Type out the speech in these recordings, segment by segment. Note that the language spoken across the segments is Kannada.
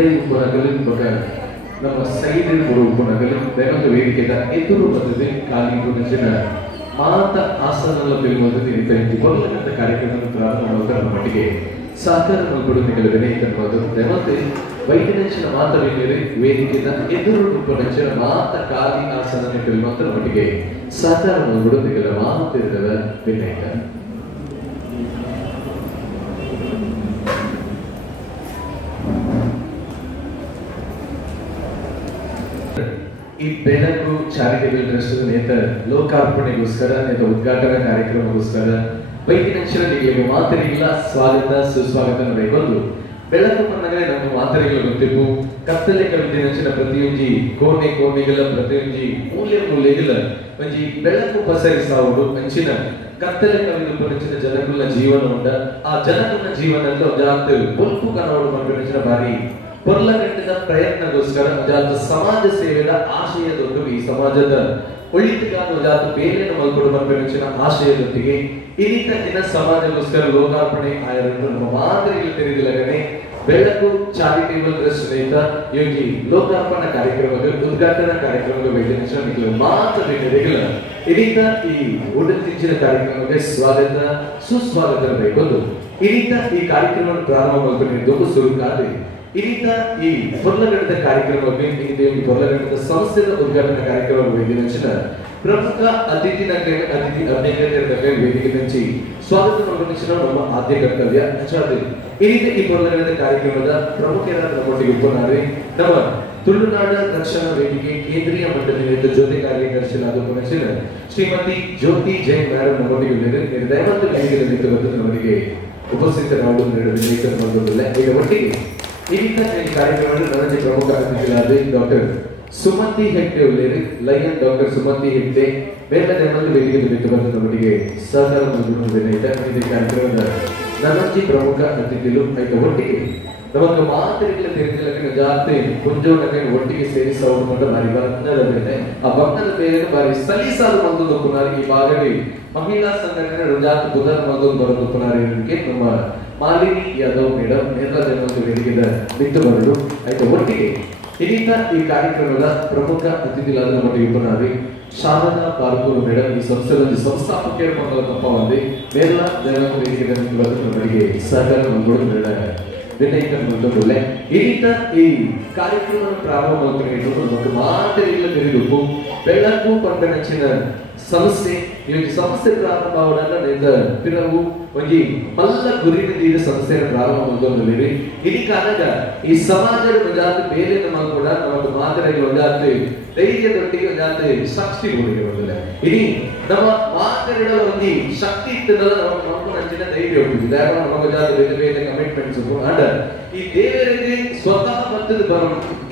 ಎಡೈ ಉಪನಗಲಿನ ಮಗ ನಮ್ಮ ಸೈಡಿನ ಬರೋ ಉಪನಗಲಿನ ಬೆನೊಂದು ವೇದಿಕೆದ ಎದುರು ಬಂದಿದೆ ಖಾಲಿ ಗುಣಜಿನ ಮಾತ ಆಸನಗಳ ಬೆಳುವುದು ಇಂಥ ಕೊಲ್ಲಂತ ಕಾರ್ಯಕ್ರಮದ ಪ್ರಾರಂಭ ಮಾಡುವುದರ ಮಟ್ಟಿಗೆ ಸಹಕಾರ ಮಲ್ಪಡುವ ವಿನಯಿತನವಾದ ಮತ್ತೆ ವೈದ್ಯನಂಚಿನ ಮಾತವೇನಿದೆ ವೇದಿಕೆದ ಎದುರು ಉಪನಂಚಿನ ಮಾತ ಖಾಲಿ ಆಸನ ಬೆಳುವಂತರ ಮಟ್ಟಿಗೆ ಸಹಕಾರ ಮಲ್ಪಡುವ ಮಾತಿರುವ ವಿನಯಿತ ಈ ಬೆಳಕು ಚಾರಿಟೇಬಲ್ ಟ್ರಸ್ಟ್ ನೇತ ಲೋಕಾರ್ಪಣೆಗೋಸ್ಕರ ನೇತ ಉದ್ಘಾಟನಾ ಕಾರ್ಯಕ್ರಮಗೋಸ್ಕರ ವೈದ್ಯನಂಚಿನ ನಿಮಗೆ ಮಾತರಿಗಿಲ್ಲ ಸ್ವಾಗತ ಸುಸ್ವಾಗತ ಬೈಕೊಂಡು ಬೆಳಕು ಬಂದಾಗ ನಮ್ಮ ಮಾತರಿಗಳು ಗೊತ್ತಿದ್ದು ಕತ್ತಲೆ ಕವಿದಿನಂಚಿನ ಪ್ರತಿಯೊಂದು ಕೋಣೆಗಳ ಪ್ರತಿಯೊಂದು ಮೂಲೆಗಳ ಒಂಜಿ ಬೆಳಕು ಪಸರಿಸಾವುದು ಅಂಚಿನ ಕತ್ತಲೆ ಕವಿದು ಪಡಿಸಿದ ಜನಗಳ ಜೀವನ ಉಂಡ ಆ ಜನಗಳ ಜೀವನದಲ್ಲಿ ಜಾತ್ ಒಲ್ಪು ಕನವಡು ಮಕ್ಕಳಿನ ಬಾರಿ ಪೊರ್ಲಗಂಟದ ಪ್ರಯತ್ನಗೋಸ್ಕರ ಜಾತ ಸಮಾಜ ಸೇವೆಯ ಆಶಯದೊಂದು ಈ ಸಮಾಜದ ಒಳಿತಿಗಾಗಿ ಜಾತ ಬೇರೆಯನ್ನು ಮಲ್ಕೊಡು ಮಕ್ಕಳಿನ ಆಶಯದೊಂದಿಗೆ ಇನ್ನಿತ ದಿನ ಸಮಾಜಗೋಸ್ಕರ ಲೋಕಾರ್ಪಣೆ ಆಯರನ್ನು ನಮ್ಮ ಮಾದರಿಗಳು ತೆರೆದಿಲ್ಲಗನೆ ಬೆಳಕು ಚಾರಿಟೇಬಲ್ ಟ್ರಸ್ಟ್ ನೇತ ಯೋಗಿ ಲೋಕಾರ್ಪಣಾ ಕಾರ್ಯಕ್ರಮಗಳು ಉದ್ಘಾಟನಾ ಕಾರ್ಯಕ್ರಮಗಳು ವೈದ್ಯನಿಕ ಮಾತುಗಳ ಇನ್ನಿತ ಈ ಉಡುತ್ತಿಂಚಿನ ಕಾರ್ಯಕ್ರಮಕ್ಕೆ ಸ್ವಾಗತ ಸುಸ್ವಾಗತ ಬೈಕೊಂಡು ಇನ್ನಿತ ಈ ಕಾರ್ಯಕ್ರಮವನ್ನು ಪ್ರಾರಂಭ ಮಾಡಿಕೊಂಡು ಸುರುಕಾದೆ ಇನ್ನಿತ ಈ ಪೊರ್ಲಗಂಟದ ಕಾರ್ಯಕ್ರಮಕ್ಕೆ ಪೊರ್ಲಗಂಟದ ಸಂಸ್ಥೆಯ ಉದ್ಘಾಟನಾ ಕಾರ್ಯಕ್ರಮ ವೈದ್ಯನಿಕ ಪ್ರಮುಖ ಅತಿಥಿ ಅಭ್ಯರ್ಥಿ ವೇದಿಕೆ నుంచి ಸ್ವಾಗತ ಮಾಡಿದ ನಮ್ಮ ಆದ್ಯ ಕರ್ತವ್ಯ ಇನ್ನಿತ ಈ ಪೊರ್ಲಗಂಟದ ಕಾರ್ಯಕ್ರಮದ ಪ್ರಮುಖರಾದ ನಮ್ಮೊಟ್ಟಿಗೆ ಉಪನಾರಿ ನಮ್ಮ ತುಳುನಾಡ ರಕ್ಷಣಾ ವೇದಿಕೆ ಕೇಂದ್ರೀಯ ಮಂಡಳಿಯ ಜೊತೆ ಕಾರ್ಯದರ್ಶಿಯಾದ ಪುನಶ್ಚಿನ ಶ್ರೀಮತಿ ಜ್ಯೋತಿ ಜೈನ್ ಮೇಡಮ್ ನಮ್ಮೊಟ್ಟಿಗೆ ದಯವಂತ ವೇದಿಕೆಯಲ್ಲಿ ನಮಗೆ ಉಪಸ್ಥಿತರಾಗುವುದು ನೀಡುವುದಿಲ್ಲ ಈಗ ಒಟ್ಟಿಗೆ ಇನ್ನಿತ ಈ ಕಾರ್ಯಕ್ರಮದಲ್ಲಿ ನನ್ನ ಪ್ರಮುಖ ಅತಿಥಿಗಳಾದ ಡಾಕ್ಟರ್ ಸುಮತಿ ಹೆಗ್ಡೆ ಉಳ್ಳೇರಿ ಲಯನ್ ಡಾಕ್ಟರ್ ಸುಮತಿ ಹೆಗ್ಡೆ ಬೇರೆ ದಯವಂತ ವೇದಿಕೆಯಲ್ಲಿ ಬಂದು ನಮ್ಮೊಟ್ಟಿಗೆ ಸಹಕಾರ ಈ ಕಾರ್ಯಕ್ರಮದ ನನ್ನ ಪ್ರಮುಖ ಅತಿಥಿಗಳು ಆಯ್ತು ಒಟ್ಟಿಗೆ ನಮಗೆ ಮಾತರಿಗಳ ತೆರೆದಿಲ್ಲ ಜಾತಿ ಕುಂಜೋಣಕ್ಕೆ ಒಟ್ಟಿಗೆ ಸೇರಿಸಬಹುದು ಬಾರಿ ಭಕ್ತದ ಬೇರೆ ಆ ಭಕ್ತದ ಬೇರೆ ಬಾರಿ ಸಲೀಸಾಲು ಬಂದದ್ದು ಪುನಾರಿ ಈ ಭಾಗದಲ್ಲಿ ಮಹಿಳಾ ಸಂಘಟನೆ ಜಾತಿ ಬುಧನ್ ಬಂದದ್ದು ಬರೋದು ಪುನಾರಿ ನಮ್ಮ ಮಾಲಿನಿ ಯಾದವ್ ಮೇಡಮ್ ನೇತೃತ್ವದ ವೇದಿಕೆದ ಬಿಟ್ಟು ಬರಲು ಆಯ್ತು ಒಟ್ಟಿಗೆ ಇನ್ನಿತ ಈ ಕಾರ್ಯಕ್ರಮದ ಪ್ರಮುಖ ಅತಿಥಿಗಳಾದ ನಮ್ಮೊಟ್ಟಿಗೆ ಪುನಾರಿ ಶಾರದಾ ಪಾರ್ಕೂರು ಮೇಡಮ್ ಈ ಸಂಸ್ಥೆಯ ಸಂಸ್ಥಾಪಕರು ಬಂದ ತಪ್ಪ ಒಂದೇ ಮೇಲ ದೈವಂತ ವೇದಿಕೆದ ನಮ್ಮೊಟ್ಟಿಗೆ ಸಹಕಾರ ಮಾಡಿಕೊಂಡು ವಿನಯಿತನೊಂದುಳ್ಳೆ ಇನ್ನಿತ ಈ ಕಾರ್ಯಕ್ರಮ ಪ್ರಾರಂಭ ಮತ್ತು ಮಾತರಿಗಳ ತೆರೆದು ಬೆಳಕು ಪಟ್ಟಣಚಿನ ಸಂಸ್ಥೆ ಈ ಸಂಸ್ಥೆ ಪ್ರಾರಂಭ ಅವಡನ್ನ ಪಿರವು ಒಂಜಿ ಮಲ್ಲ ಗುರಿನಿಂದ ಸಂಸ್ಥೆಯ ಪ್ರಾರಂಭ ಮಾಡಿಕೊಂಡಿರಿ ಇಡೀ ಕಾಲದ ಈ ಸಮಾಜದ ಜಾತಿ ಬೇರೆ ನಮ್ಮ ಕೂಡ ನಮ್ಮ ಮಾತರಿಗಳ ಜಾತಿ ಧೈರ್ಯದೊಟ್ಟಿಗೆ ಜಾತಿ ಶಕ್ತಿ ಕೊಡಿರುವುದಿಲ್ಲ ಇಡೀ ನಮ್ಮ ಮಾತರಿಗಳ ಒಂದು ಶಕ್ತಿ ಇತ್ತದಲ್ಲ ನಮ್ಮ ಮಕ್ಕಳ ಧೈರ್ಯ ಹೋಗುದಿಲ್ಲ ನಮ್ಮ ಜಾತಿ ಬೇರೆ ಬೇರೆ ಕಮಿಟ್ಮೆಂಟ್ಸ್ ಅಂಡ್ ಈ ದೇವರಿಗೆ ಸ್ವತಃ ಬರ್ತದ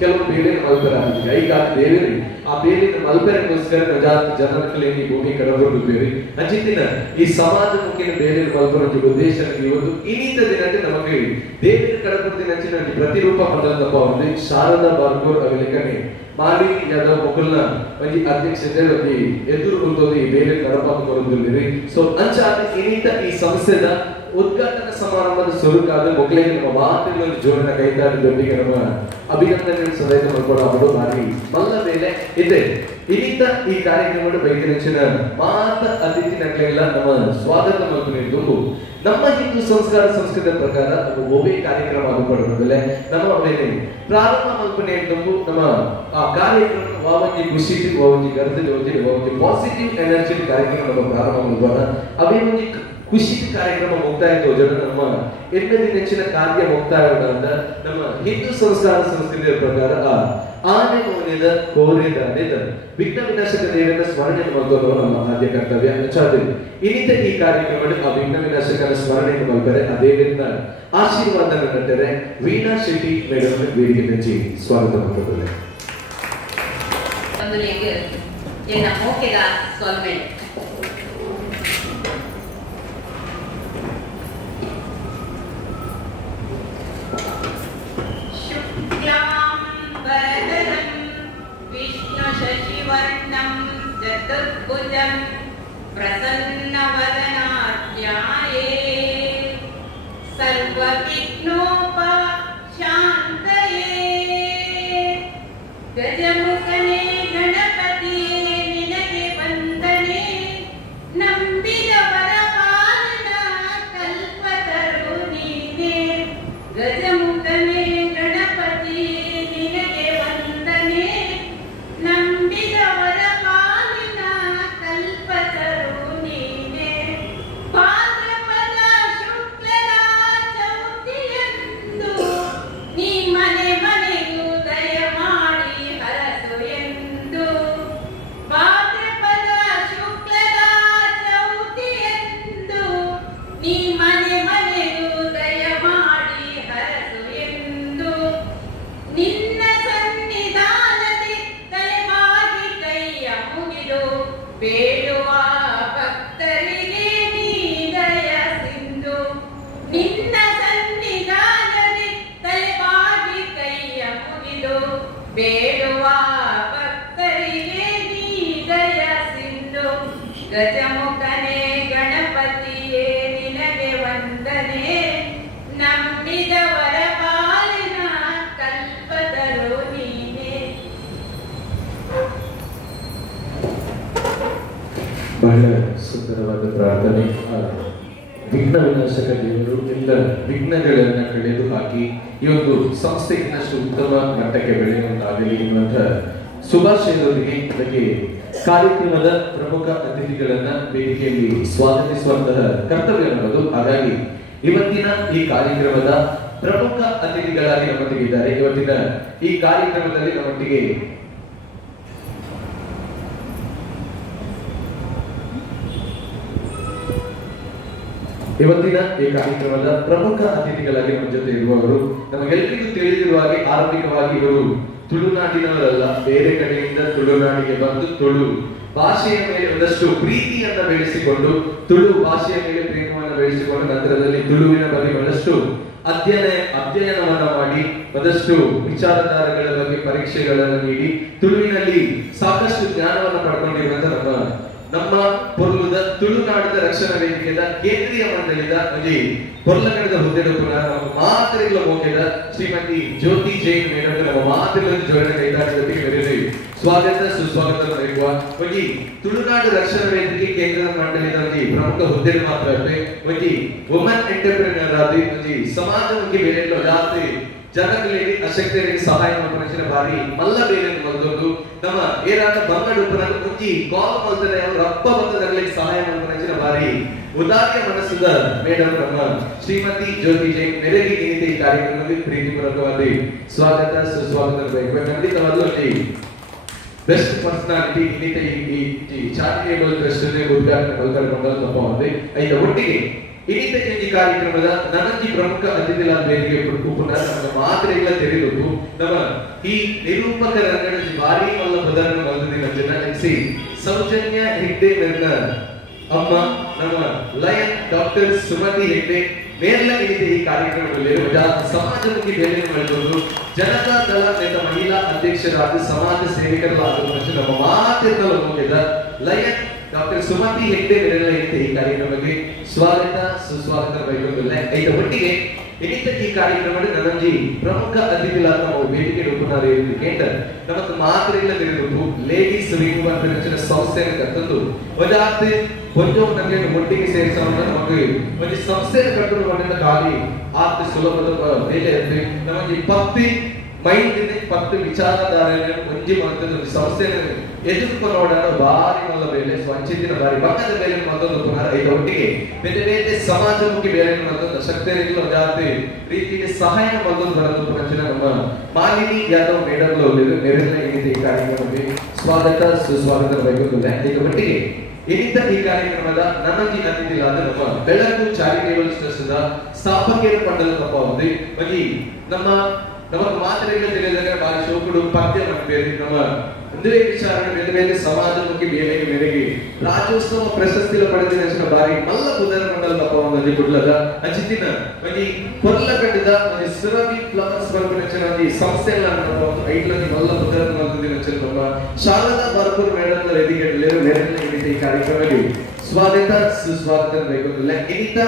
ಕೆಲವು ಬೇರೆ ಮಲ್ಪರಾಗಿದೆ ಈಗ ದೇವರಿ ಆ ಬೇರಿನ ಮಲ್ಪರಗೋಸ್ಕರ ಜಾತಿ ಜನರಲ್ಲಿ ಭೂಮಿ ಕಡಬಹುದು ಬೇರೆ ಅಂಚಿನ ಈ ಸಮಾಜ ಮುಖೇನ ಬೇರೆ ಮಲ್ಪರ ಉದ್ದೇಶ ಇವತ್ತು ಇನ್ನಿತ ದಿನಕ್ಕೆ ನಮಗೆ ದೇವರ ಕಡಪದ ಅಂಚಿನ ಪ್ರತಿರೂಪ ಬಂದಪ್ಪ ಒಂದು ಶಾರದಾ ಬಾರ್ಗೂರ್ ಅವಲೇಖನೆ ಮಾಲಿನಿ ಯಾದವ್ ಮೊಕಲ್ನ ಒಂದು ಅಧ್ಯಕ್ಷತೆ ಒಂದು ಎದುರು ಕೂತೋದು ಈ ಬೇರೆ ಕಡಪ ಬರುವುದಿಲ್ಲ ಸೊ ಅಂಚಾದ ಇನ್ನಿತ ಈ ಸಂಸ್ಥೆದ ಉದ್ಘಾಟನಾ ಸಮಾರಂಭದ ಸ್ವರೂಪಾದ ಮೊದಲಿಗೆ ನಮ್ಮ ಮಾತುಗಳ ಜೋಡಣೆ ಕೈತಾಡಿದೊಂದಿಗೆ ನಮ್ಮ ಅಭಿನಂದನೆಗಳು ಸದೈತ ಮಾಡ್ಕೊಳ್ಳಬಹುದು ಬಾರಿ ಮಲ್ಲ ಮೇಲೆ ಇದೆ ಇನ್ನಿತ ಈ ಕಾರ್ಯಕ್ರಮದ ವೈದ್ಯನಂಚಿನ ಮಾತ ಅತಿಥಿ ನಗಲೆಲ್ಲ ನಮ್ಮ ಸ್ವಾಗತ ಮಾಡ್ಕೊಂಡಿದ್ದು ನಮ್ಮ ಹಿಂದೂ ಸಂಸ್ಕಾರ ಸಂಸ್ಕೃತಿ ಪ್ರಕಾರ ಒಬ್ಬೇ ಕಾರ್ಯಕ್ರಮ ಆಗಿಬಿಡುವುದಿಲ್ಲ ನಮ್ಮ ಮೇಲೆ ಪ್ರಾರಂಭ ಮಲ್ಪನೆ ನಮ್ಮ ಆ ಕಾರ್ಯಕ್ರಮ ವಾವಂಜಿ ಖುಷಿ ವಾವಂಜಿ ಗರ್ದ ವಾವಂಜಿ ಪಾಸಿಟಿವ್ ಎನರ್ಜಿ ಕಾರ್ಯಕ್ರಮ ನಮ್ಮ ಪ್ರಾರಂಭ ಮಾಡುವಾಗ ಅವೇ ಒಂದು ಖುಷಿ ಕಾರ್ಯಕ್ರಮ ಮುಕ್ತಾಯ ಜನ ನಮ್ಮ ಎಣ್ಣೆ ನೆಚ್ಚಿನ ಕಾರ್ಯ ಮುಕ್ತಾಯ ಅಂತ ನಮ್ಮ ಹಿಂದೂ ಸಂಸ್ಕಾರ ಸಂಸ್ಕೃತಿಯ ಪ್ರಕಾರ ಆನೆ ಮೌನ್ಯದ ಕೋರೆದ ವಿಘ್ನ ವಿನಾಶಕ ದೇವರ ಸ್ಮರಣೆ ಮಾಡುವುದು ನಮ್ಮ ಆದ್ಯ ಕರ್ತವ್ಯ ಇನ್ನಿತ ಈ ಕಾರ್ಯಕ್ರಮದಲ್ಲಿ ಆ ವಿಘ್ನ ವಿನಾಶಕರ ಸ್ಮರಣೆಯನ್ನು ಮಾಡ್ತಾರೆ ಅದೇ ರೀತಿಯ ಆಶೀರ್ವಾದ ನೀಡುತ್ತಾರೆ ವೀಣಾ ಶೆಟ್ಟಿ ಮೇಡಮ್ ವೇದಿಕೆ ಮೆಚ್ಚಿ ಸ್ವಾಗತ ಮಾಡ್ತಾರೆ शशिवर्णं चतुर्भुजं प्रसन्नवदनाध्याये सर्वविघ्नोपशान्तये ಬೇಡುವ ಭಕ್ತರಿಗೆ ನೀ ದಯ ಸಿಂಧು ಗಜಮುಖನೇ ಗಣಪತಿಯೇ ನಿನಗೆ ವಂದನೆ ನಂಬಿದವರ ಪಾಲಿನ ಕಲ್ಪತರು ನೀನೇ. ಬಹಳ ಸುಂದರವಾದ ಪ್ರಾರ್ಥನೆ. ವಿಘ್ನ ವಿನಾಶಕ ದೇವರು ಎಲ್ಲ ವಿಘ್ನಗಳನ್ನ ಕಳೆದು ಹಾಕಿ ಈ ಒಂದು ಸಂಸ್ಥೆ ಇನ್ನಷ್ಟು ಉತ್ತಮ ಮಟ್ಟಕ್ಕೆ ಬೆಳೆಯುವಂತಾಗಲಿ ಎನ್ನುವಂತಹ ಶುಭಾಶಯದೊಂದಿಗೆ ಇದಕ್ಕೆ ಕಾರ್ಯಕ್ರಮದ ಪ್ರಮುಖ ಅತಿಥಿಗಳನ್ನ ವೇದಿಕೆಯಲ್ಲಿ ಸ್ವಾಗತಿಸುವಂತಹ ಕರ್ತವ್ಯ ನಮ್ಮದು. ಹಾಗಾಗಿ ಇವತ್ತಿನ ಈ ಕಾರ್ಯಕ್ರಮದ ಪ್ರಮುಖ ಅತಿಥಿಗಳಾಗಿ ನಮ್ಮೊಂದಿಗೆ ಇದ್ದಾರೆ. ಇವತ್ತಿನ ಈ ಕಾರ್ಯಕ್ರಮದಲ್ಲಿ ನಮ್ಮೊಟ್ಟಿಗೆ ಇವತ್ತಿನ ಈ ಕಾರ್ಯಕ್ರಮದ ಪ್ರಮುಖ ಅತಿಥಿಗಳಾಗಿ ನಮ್ಮ ಜೊತೆ ಇರುವವರು ನಮಗೆಲ್ಲರಿಗೂ ತಿಳಿದಿರುವ ಹಾಗೆ ಆರಂಭಿಕವಾಗಿ ಇವರು ತುಳುನಾಡಿನವರಲ್ಲ, ಬೇರೆ ಕಡೆಯಿಂದ ತುಳುನಾಡಿಗೆ ಬಂದು ತುಳು ಭಾಷೆಯ ಮೇಲೆ ಒಂದಷ್ಟು ಪ್ರೀತಿಯನ್ನ ಬೆಳೆಸಿಕೊಂಡು ತುಳು ಭಾಷೆಯ ಮೇಲೆ ಪ್ರೇಮವನ್ನು ಬೆಳೆಸಿಕೊಂಡು ನಂತರದಲ್ಲಿ ತುಳುವಿನ ಬಗ್ಗೆ ಒಂದಷ್ಟು ಅಧ್ಯಯನವನ್ನ ಮಾಡಿ ಒಂದಷ್ಟು ವಿಚಾರಧಾರೆಗಳ ಬಗ್ಗೆ ಪರೀಕ್ಷೆಗಳನ್ನು ನೀಡಿ ತುಳುವಿನಲ್ಲಿ ಸಾಕಷ್ಟು ಜ್ಞಾನವನ್ನು ಪಡ್ಕೊಂಡಿರುವಂತಹ ನಮ್ಮ ಪೊರ್ಲುದ ತುಳುನಾಡಿನ ರಕ್ಷಣಾ ವೇದಿಕೆಯ ಕೇಂದ್ರೀಯ ಮಂಡಳಿದ ಅಲ್ಲಿ ಪೊರ್ಲಗಡದ ಹುದ್ದೆಡು ಪುನಃ ನಮ್ಮ ಮಾತರಿಗಳ ಮೋಕೆದ ಶ್ರೀಮತಿ ಜ್ಯೋತಿ ಜೈನ್ ಮೇಡಮ್ ನಮ್ಮ ಮಾತರಿಗಳ ಜೋಡಣೆ ಕೈಗಾರಿಕೆ ಬೇರೆ ಸ್ವಾಗತ ಸುಸ್ವಾಗತ ಬರೆಯುವ ಒಂದು ತುಳುನಾಡು ರಕ್ಷಣಾ ವೇದಿಕೆ ಕೇಂದ್ರದ ಮಂಡಳಿದ ಒಂದು ಪ್ರಮುಖ ಹುದ್ದೆಗಳು ಮಾತ್ರ ಒಂದು ವುಮನ್ ಎಂಟರ್ಪ್ರಿನರ್ ಆದಿ ಒಂದು ಸಮಾಜಮುಖಿ ಬೇರೆಲ್ಲ ಜಾಸ್ತಿ ಜನಗಳಿಗೆ ಅಶಕ್ತರಿಗೆ ಸಹಾಯ ಮಾಡಿದ ಬಾರಿ ಮಲ್ಲ ಬೇರೆ ಮೊದಲು ನಮ್ಮ ಏರಾದ ಬಂಗಡು ಮುಂಚಿ ಕಾಲ್ ಮಾಡ್ತಾರೆ ಅವರು ಅಪ್ಪ ಬಂದಗಳಿಗೆ ಸಹಾಯ ಮಾಡಿದ ಬಾರಿ ಉದಾರ್ಯ ಮನಸ್ಸದ ಮೇಡಮ್ ನಮ್ಮ ಶ್ರೀಮತಿ ಜ್ಯೋತಿ ಜೈನ್ ನೆರೆಗೆ ಈ ಕಾರ್ಯಕ್ರಮದಲ್ಲಿ ಪ್ರೀತಿಪೂರ್ವಕವಾದ ಸ್ವಾಗತ ಸುಸ್ವಾಗತ ಬಯಸುವ. ಖಂಡಿತವಾಗ್ಲೂ ಅಲ್ಲಿ ಬೆಸ್ಟ್ ಪರ್ಸನಾಲಿಟಿ ಇನ್ನಿತ ಈ ಚಾರಿಟೇಬಲ್ ಟ್ರಸ್ಟ್ ಉದ್ಘಾಟನೆ ಕಲ್ಕೊಂಡು ತಪ್ಪದೆ ಐದ ಒಟ್ಟಿಗೆ ಇನ್ನಿತ ಈ ಕಾರ್ಯಕ್ರಮದ ನನಗೆ ಪ್ರಮುಖ ಅತಿಥಿಗಳಾದ ವೇದಿಕೆ ಪುನಃ ನಮ್ಮ ಮಾತ್ರೆಗಳ ತೆರೆದು ನಮ್ಮ ಈ ನಿರೂಪಕ ರಂಗದಲ್ಲಿ ಭಾರಿ ಮಲ್ಲ ಬದಲನ್ನು ಬಂದಿನ ಜನ ನೆನೆಸಿ ಸೌಜನ್ಯ ಹೆಗ್ಡೆ ನನ್ನ ಅಮ್ಮ ನಮ್ಮ ಲಯನ್ ಡಾಕ್ಟರ್ ಸುಮತಿ ಹೆಗ್ಡೆ ಮೇಲ್ಲ ಇನ್ನಿತ ಈ ಕಾರ್ಯಕ್ರಮದಲ್ಲಿ ಸಮಾಜಮುಖಿ ಬೇಲೆಯನ್ನು ಮಾಡಿಕೊಂಡು ಜನತಾ ದಳ ನೇತ ಮಹಿಳಾ ಅಧ್ಯಕ್ಷರಾದ ಸಮಾಜ ಸೇವಕರಾದ ನಮ್ಮ ಮಾತಿನ ಮುಗಿದ ಲಯನ್ ಡಾಕ್ಟರ್ ಸುಮತಿ ಹೆಗ್ಡೆ ಮೇಲೆಲ್ಲ ಈ ಕಾರ್ಯಕ್ರಮಕ್ಕೆ ಸ್ವಾಗತ ಸುಸ್ವಾಗತ ಬಯಸುವುದಿಲ್ಲ. ಐದ ಒಟ್ಟಿಗೆ ಇನ್ನಿತ ಈ ಕಾರ್ಯಕ್ರಮದಲ್ಲಿ ನನಂಜಿ ಪ್ರಮುಖ ಅತಿಥಿಗಳಾದ ನಾವು ವೇದಿಕೆ ರೂಪನಾರಿ ಕೇಂದ್ರ ನಮ್ಮ ಮಾತ್ರೆಗಳ ತಿಳಿದು ಲೇಡೀಸ್ ವಿಂಗ್ ಅಂತ ಸಂಸ್ಥೆಯನ್ನು ಕಟ್ಟಲು ವಜಾತ್ ಕೊಂಚ ನಮಗೆ ಒಟ್ಟಿಗೆ ಸೇರಿಸೋಣ ನಮಗೆ ಒಂದು ಸಂಸ್ಥೆಯನ್ನು ಕಟ್ಟಲು ಮಾಡಿದ ಖಾಲಿ ಆತ ಸುಲಭದ ಬೇಲೆ ಇರುತ್ತೆ ನಮಗೆ 10 ಮೈಂಡ್ 10 ವಿಚಾರಧಾರೆಯನ್ನು ಮುಂಜಿ ಮಾಡ್ತದೆ ಒಂದು ಸಂಸ್ಥೆಯನ್ನು ಎದುರ್ಕೊಂಡು ಭಾರಿ ಮಲ್ಲ ಬೇಲೆ ಸ್ವಂಚಿತಿನ ಬಾರಿ ಬಣ್ಣದ ಬೇಲೆ ಮತ್ತೊಂದು ಪುನಃ ಐದು ಒಟ್ಟಿಗೆ ಬೇರೆ ಬೇರೆ ಸಮಾಜಮುಖಿ ಬೇಲೆ ಮತ್ತೊಂದು ಶಕ್ತಿಯರಿಗೂ ಜಾತಿ ರೀತಿಯಲ್ಲಿ ಸಹಾಯ ಮತ್ತೊಂದು ಬರೋದು ಪುನಃ ನಮ್ಮ ಮಾಲಿನಿ ಯಾದವ್ ಮೇಡಮ್ ನೆರೆಲ್ಲ ಈ ಕಾರ್ಯಕ್ರಮಕ್ಕೆ ಸ್ವಾಗತ ಸುಸ್ವಾಗತ ಬಯಸುತ್ತಿಲ್ಲ. ಐದು ಒಟ್ಟಿಗೆ ಇನ್ನಿತ ಈ ಕಾರ್ಯಕ್ರಮದ ನನಗೆ ಅತಿಥಿಗಳಾದ ನಮ್ಮ ಬೆಳಕು ಚಾರಿಟೇಬಲ್ ಟ್ರಸ್ಟ್ ಸ್ಥಾಪಕರ ಮಂಡಲ ತಪ್ಪಿ ಬಗಿ ನಮ್ಮ ಮಾತ್ರೆಗಳ ತಿಳಿದಾಗ ಬಾರಿ ಶೋಕುಡು ಪದ್ಯ ಬೇರೆ ನಮ್ಮ ಒಂದೇ ವಿಚಾರಣೆ ಬೇರೆ ಬೇರೆ ಸಮಾಜಮುಖಿ ಬೇರೆ ಮೇರೆಗೆ ರಾಜ್ಯೋತ್ಸವ ಪ್ರಶಸ್ತಿ ಪಡೆದ ಬಾರಿ ಮಲ್ಲ ಉದರ ಮಂಡಲ ತಪ್ಪಿ ಕೊಡ್ಲದ ಅಜಿತಿನ ಒಂದು ಕೊಲ್ಲ ಕಟ್ಟಿದ ಒಂದು ಸುರಭಿ ಫ್ಲವರ್ಸ್ ಬರ್ಬಿ ಸಂಸ್ಥೆಗಳನ್ನು ಐಟ್ಲಲ್ಲಿ ಮಲ್ಲ ಉದರ ನಮ್ಮ ಶಾರದಾ ಬರ್ಪೂರ್ ಮೇಡಮ್ ವೇದಿಕೆ ಈ ಕಾರ್ಯಕ್ರಮದಲ್ಲಿ ಸ್ವಾಗತ ಸುಸ್ವಾಗತ ಬಯಸುವುದಿಲ್ಲ. ಇನ್ನಿತ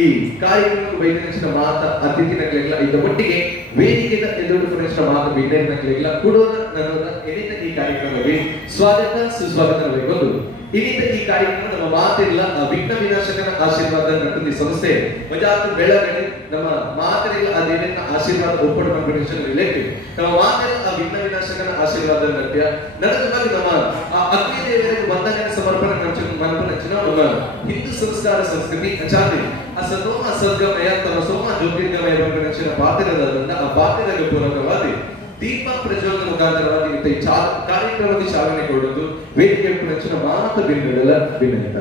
ಈ ಕಾರ್ಯಕ್ರಮಕ್ಕೆ ಬೈದಿನ ಮಾತ ಅತಿಥಿನಗಳೆಲ್ಲ ಇದ್ದ ಒಟ್ಟಿಗೆ ವೇದಿಕೆಯ ಎದುರು ಮಾತ ಬಿಡ್ಡೇನಗಳೆಲ್ಲ ಕೊಡೋಣ ನನ್ನ ಇನ್ನಿತ ಈ ಕಾರ್ಯಕ್ರಮದಲ್ಲಿ ಸ್ವಾಗತ ಸುಸ್ವಾಗತ ಬಯಸುವುದು. ಇನ್ನಿತ ಈ ಕಾರ್ಯಕ್ರಮ ನಮ್ಮ ಮಾತೆಲ್ಲ ವಿಘ್ನ ವಿನಾಶಕನ ಆಶೀರ್ವಾದ ನಟುಂದಿ ಸಂಸ್ಥೆ ಮಜಾತು ಬೆಳಗಡೆ ನಮ್ಮ ಮಾತೆಲ್ಲ ಆ ದೇವನ ಆಶೀರ್ವಾದ ಒಪ್ಪಡ ಕಾಂಪಿಟೇಷನ್ ರಿಲೇಟೆಡ್ ನಮ್ಮ ಮಾತೆಲ್ಲ ಆ ವಿಘ್ನ ವಿನಾಶಕನ ಆಶೀರ್ವಾದ ನಟ್ಯ ನನಗೆ ನಮ್ಮ ಆ ಅಗ್ನಿ ದೇವರಿಗೆ ವಂದನೆ ಸಮರ್ಪಣೆ ನಮ್ಮ ಹಿಂದೂ ಸಂಸ್ಕಾರ ಸಂಸ್ಕೃತಿ ಅಚಾರಿ ಆ ಸತೋಮ ಸದ್ಗಮಯ ತಮಸೋಮ ಜ್ಯೋತಿರ್ಗಮಯ ಬಂದ ಪಾತ್ರರಾದಂತ ಆ ಪಾತ್ರದ ಪೂರಕವಾದಿ ದೀಪ ಪ್ರಜ್ವಲನ ಮುಖಾಂತರವಾಗಿ ಕಾರ್ಯಕ್ರಮಕ್ಕೆ ಚಾಲನೆ ಕೊಡುವುದು ವೇದಿಕೆ ಪುನಚಿನ ಮಾತು ಬಿಂದುಗಳ ವಿನಂತ.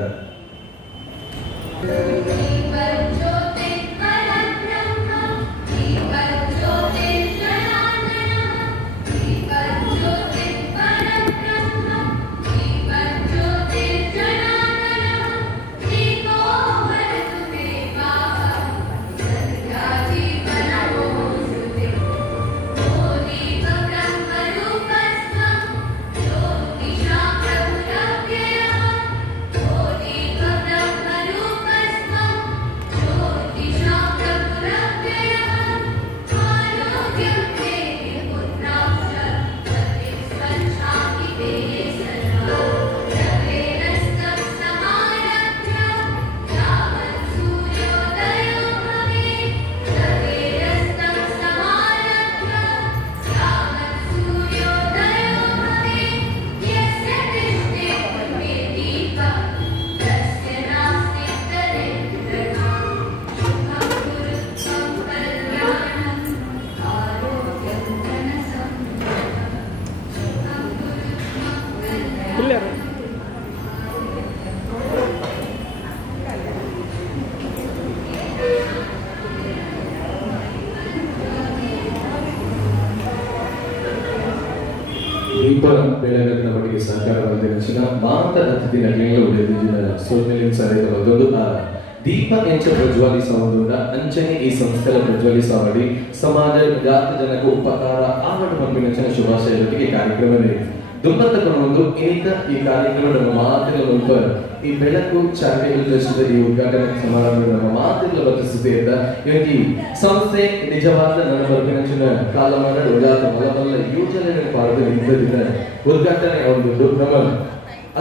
ದೀಪ ಬೆಳಗಲಿನ ಮಟ್ಟಿಗೆ ಸಹಕಾರವಾದ ಮಾತ ಅತಿಥಿನ ಉಳಿದಿನ ಸೋಲ್ಮೇಲಿನ ಸರಿದ ಒಂದು ದೀಪ ಎಂಚ ಪ್ರಜ್ವಲಿಸುವುದ ಅಂಚನೆ ಈ ಸಂಸ್ಥೆಯ ಪ್ರಜ್ವಲಿಸಬಡಿ ಸಮಾಜ ಜಾತ ಜನಕ್ಕೆ ಉಪಕಾರ ಆವಡು ಪಂಪಿನ ಶುಭಾಶಯದೊಟ್ಟಿಗೆ ಕಾರ್ಯಕ್ರಮ ನಡೆಯಿತು ದುಂಬತ್ತಕೊಂಡು ಇನ್ನಿತ ಈ ಕಾರ್ಯಕ್ರಮದ ನಮ್ಮ ಮಾತಿನ ಮುಲ್ಪ ಈ ಬೆಳಕು ಚಾರಿಟೇಬಲ್ ಟ್ರಸ್ಟ್ ಈ ಉದ್ಘಾಟನಾ ಸಮಾರಂಭದ ನಮ್ಮ ಮಾತಿನ ವರ್ತಿಸುತ್ತಿದ್ದ ಈ ಸಂಸ್ಥೆ ನಿಜವಾದ ನನ್ನ ಬರ್ಪಿನ ಕಾಲಮಾನ ಒಳ್ಳೆಯ ಮಲಬಲ್ಲ ಯೋಜನೆ ಪಾಲ್ಗೊಂಡು ನಿಂತಿದ್ದ ಉದ್ಘಾಟನೆ ಒಂದು ನಮ್ಮ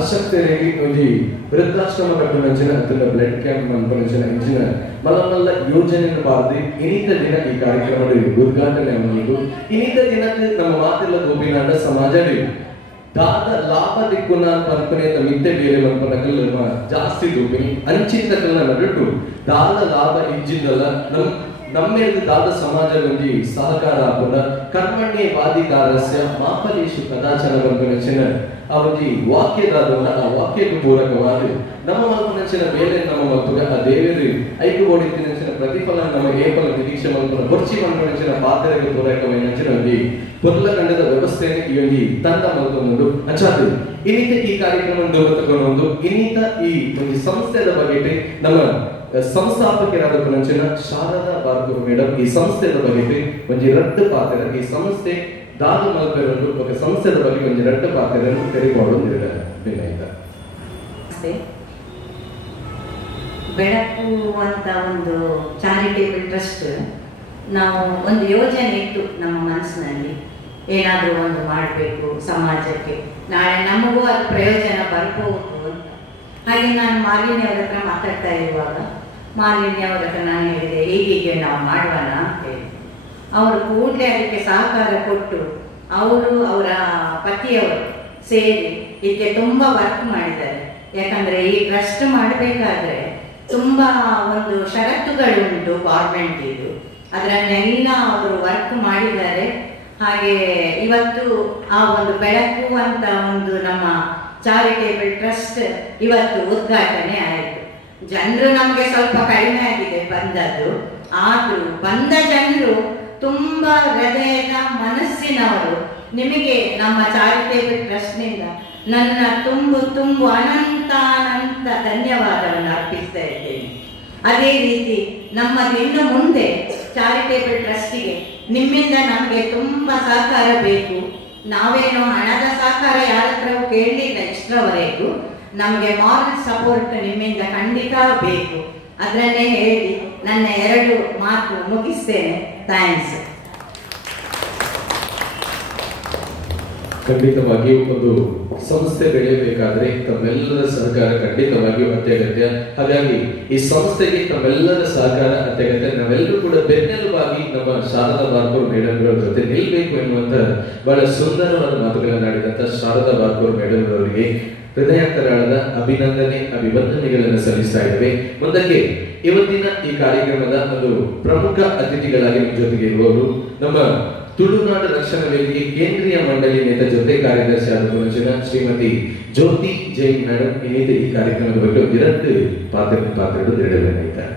ಅಶಕ್ತರಿಗೆ ಒಂದು ವೃದ್ಧಾಶ್ರಮ ಕಟ್ಟುನಂಚಿನ ಅಥವಾ ಬ್ಲಡ್ ಕ್ಯಾಂಪ್ ಅನ್ಪಂಚಿನ ಇಂಚಿನ ಮಲಮಲ್ಲ ಯೋಜನೆಯನ್ನು ಪಾರ್ದು ಇನ್ನಿತ ದಿನ ಈ ಕಾರ್ಯಕ್ರಮದ ಉದ್ಘಾಟನೆ ಅನ್ನೋದು ಇನ್ನಿತ ದಿನಕ್ಕೆ ನಮ್ಮ ಮಾತೆಲ್ಲ ಗೋಪಿನಾಡ ಸಮಾಜ ದಾದ ಲಾಭ ದಿಕ್ಕುನ ಪಂಪನೆಯ ಮಿತ್ತೆ ಬೇರೆ ಮನ್ಪನಕಲ್ಲ ಜಾಸ್ತಿ ದೂಪಿನಿ ಅಂಚಿಂತಕಲ್ಲ ನಡುಟು ದಾದ ಲಾಭ ಇಜ್ಜಿದ್ದಲ್ಲ ನಮ್ಮೇಲೆ ದಾದ ಸಮಾಜದಲ್ಲಿ ಸಹಕಾರ ಆಪುನ ಕರ್ಮಣ್ಯ ವಾದಿಕಾರಸ್ಯ ಮಾಫಲೇಶು ಕದಾಚನ ಪಂಪನಚಿನ ಅವಧಿ ವಾಕ್ಯದಾದ ಆ ವಾಕ್ಯಕ್ಕೆ ಪೂರಕವಾದ ನಮ್ಮ ಮಲ್ಪನಚಿನ ಬೇರೆ ನಮ್ಮ ಮಲ್ಪಗ ಆ ದೇವರು ಐದು ಓಡಿತಿನ ಪ್ರತಿಫಲ ನಮ್ಮ ಏಪಲ ನಿರೀಕ್ಷೆ ಮಲ್ಪನ ಹೊರ್ಚಿ ಮಲ್ಪನಚಿನ ಪಾತ್ರೆಗೆ ಪೂರಕమైన ಒಂದು ಪುರ್ಲಗಂಡದ ವ್ಯವಸ್ಥೆಯನ್ನು ಈ ಒಂದು ತಂಡ ಮಲ್ಕೊಂಡು ಅಚಾದು ಇನ್ನಿತ ಈ ಕಾರ್ಯಕ್ರಮವನ್ನು ತಗೊಂಡು ಇನ್ನಿತ ಈ ಒಂದು ಸಂಸ್ಥೆಯ ಬಗ್ಗೆ ನಮ್ಮ ಸಂಸ್ಥಾಪಕರಾದ ಪುನಂಚಿನ ಶಾರದಾ ಬಾರ್ಕೂರ್ ಮೇಡಮ್ ಈ ಸಂಸ್ಥೆಯ ಬಗ್ಗೆ ಒಂದು ರದ್ದು ಪಾತ್ರ ಈ ಸಂಸ್ಥೆ ದಾದ ಮಲ್ಪರನ್ನು ఒక ಸಂಸ್ಥೆಯ ಬಗ್ಗೆ ಒಂದು ರದ್ದು ಪಾತ್ರವನ್ನು ತೆರೆದುಕೊಂಡು ನಿರ್ಣಯ ಬೆಳಕು ಅಂತ ಒಂದು ಚಾರಿಟೇಬಲ್ ಟ್ರಸ್ಟ್ ನಾವು ಒಂದು ಯೋಜನೆ ಇತ್ತು ನಮ್ಮ ಮನಸ್ಸಿನಲ್ಲಿ ಏನಾದರೂ ಒಂದು ಮಾಡಬೇಕು ಸಮಾಜಕ್ಕೆ ನಾಳೆ ನಮಗೂ ಅದು ಪ್ರಯೋಜನ ಬರ್ಬೋದು ಅಂತ ಹಾಗೆ ನಾನು ಮಾಲಿನ್ಯ ಅವರ ಹತ್ರ ಮಾತಾಡ್ತಾ ಇರುವಾಗ ಮಾಲಿನ್ಯ ಅವರ ಹತ್ರ ನಾನು ಹೇಳಿದೆ ಹೀಗೆ ನಾವು ಮಾಡೋಣ ಅಂತೇಳಿ ಅವರು ಕೂಡಲೇ ಅದಕ್ಕೆ ಸಹಕಾರ ಕೊಟ್ಟು ಅವರು ಅವರ ಪತಿಯವರು ಸೇರಿ ಇದಕ್ಕೆ ತುಂಬ ವರ್ಕ್ ಮಾಡಿದ್ದಾರೆ ಯಾಕಂದರೆ ಈ ಟ್ರಸ್ಟ್ ಮಾಡಬೇಕಾದ್ರೆ ತುಂಬ ಒಂದು ಷರತ್ತುಗಳುಂಟು ಗೌರ್ಮೆಂಟ್ ಇದು ಅದರನ್ನೆಲ್ಲ ಅವರು ವರ್ಕ್ ಮಾಡಿದ್ದಾರೆ ಹಾಗೆ ಇವತ್ತು ಆ ಒಂದು ಬೆಳಕು ಅಂತ ಒಂದು ನಮ್ಮ ಚಾರಿಟೇಬಲ್ ಟ್ರಸ್ಟ್ ಇವತ್ತು ಉದ್ಘಾಟನೆ ಆಯಿತು ಜನರು ನಮಗೆ ಸ್ವಲ್ಪ ಕಡಿಮೆ ಆಗಿದೆ ಬಂದದ್ದು ಆದರೂ ಬಂದ ಜನರು ತುಂಬ ಹೃದಯದ ಮನಸ್ಸಿನವರು ನಿಮಗೆ ನಮ್ಮ ಚಾರಿಟೇಬಲ್ ಟ್ರಸ್ಟ್ನಿಂದ ನನ್ನ ತುಂಬು ಅನಂತ ಧನ್ಯವಾದವನ್ನು ಅರ್ಪಿಸ್ತಾ ಇದ್ದೇನೆ ಅದೇ ರೀತಿ ನಮ್ಮದಿನ್ನು ಮುಂದೆ ಚಾರಿಟೇಬಲ್ ಟ್ರಸ್ಟಿಗೆ ನಿಮ್ಮಿಂದ ನಮಗೆ ತುಂಬ ಸಹಕಾರ ಬೇಕು ನಾವೇನೋ ಹಣದ ಸಹಕಾರ ಯಾರ ಹತ್ರವೂ ಕೇಳಲಿಲ್ಲ ಇಷ್ಟರವರೆಗೂ ನಮಗೆ ಮಾರಲ್ ಸಪೋರ್ಟ್ ನಿಮ್ಮಿಂದ ಖಂಡಿತ ಬೇಕು ಅದನ್ನೇ ಹೇಳಿ ನನ್ನ 2 ಮಾತು ಮುಗಿಸ್ತೇನೆ ಥ್ಯಾಂಕ್ಸ್ ಖಂಡಿತವಾಗಿಯೂ ಒಂದು ಸಂಸ್ಥೆ ಬೆಳೆಯಬೇಕಾದ್ರೆ ತಮ್ಮೆಲ್ಲರ ಸಹಕಾರ ಖಂಡಿತವಾಗಿಯೂ ಅತ್ಯಗತ್ಯ ಹಾಗಾಗಿ ಈ ಸಂಸ್ಥೆಗೆ ತಮ್ಮೆಲ್ಲರ ಸಹಕಾರ ಅತ್ಯಗತ್ಯ ನಾವೆಲ್ಲರೂ ಕೂಡ ಬೆನ್ನೆಲುಬಾಗಿ ನಮ್ಮ ಶಾರದಾ ಬಾರ್ಕೂರ್ ಮೇಡಮ್ ಅವರ ಜೊತೆ ನಿಲ್ಬೇಕು ಎನ್ನುವಂತ ಬಹಳ ಸುಂದರವಾದ ಮಾತುಗಳನ್ನಾಡಿದಂತ ಶಾರದಾ ಬಾರ್ಕೂರ್ ಮೇಡಮ್ ಅವರಿಗೆ ಹೃದಯಾಂತರಾಳದ ಅಭಿವಂದನೆಗಳನ್ನು ಸಲ್ಲಿಸ್ತಾ ಇದ್ದೇವೆ ಮುಂದಕ್ಕೆ ಇವತ್ತಿನ ಈ ಕಾರ್ಯಕ್ರಮದ ಒಂದು ಪ್ರಮುಖ ಅತಿಥಿಗಳಾಗಿ ನಮ್ಮ ಜೊತೆಗೆ ಇರುವವರು ನಮ್ಮ ತುಳುನಾಡು ರಕ್ಷಣಾ ವೇದಿಕೆ ಕೇಂದ್ರೀಯ ಮಂಡಳಿ ನೇತ ಜೊತೆ ಕಾರ್ಯದರ್ಶಿ ಆದ ಶ್ರೀಮತಿ ಜ್ಯೋತಿ ಜೈನ್ ಮೇಡಮ್ ಇನ್ನಿತ ಈ ಕಾರ್ಯಕ್ರಮದ ಬಗ್ಗೆ ಒಂದಿರತ್ತು ಪಾತ್ರಗಳು ನೀಡಬೇಕಾಗಿದ್ದಾರೆ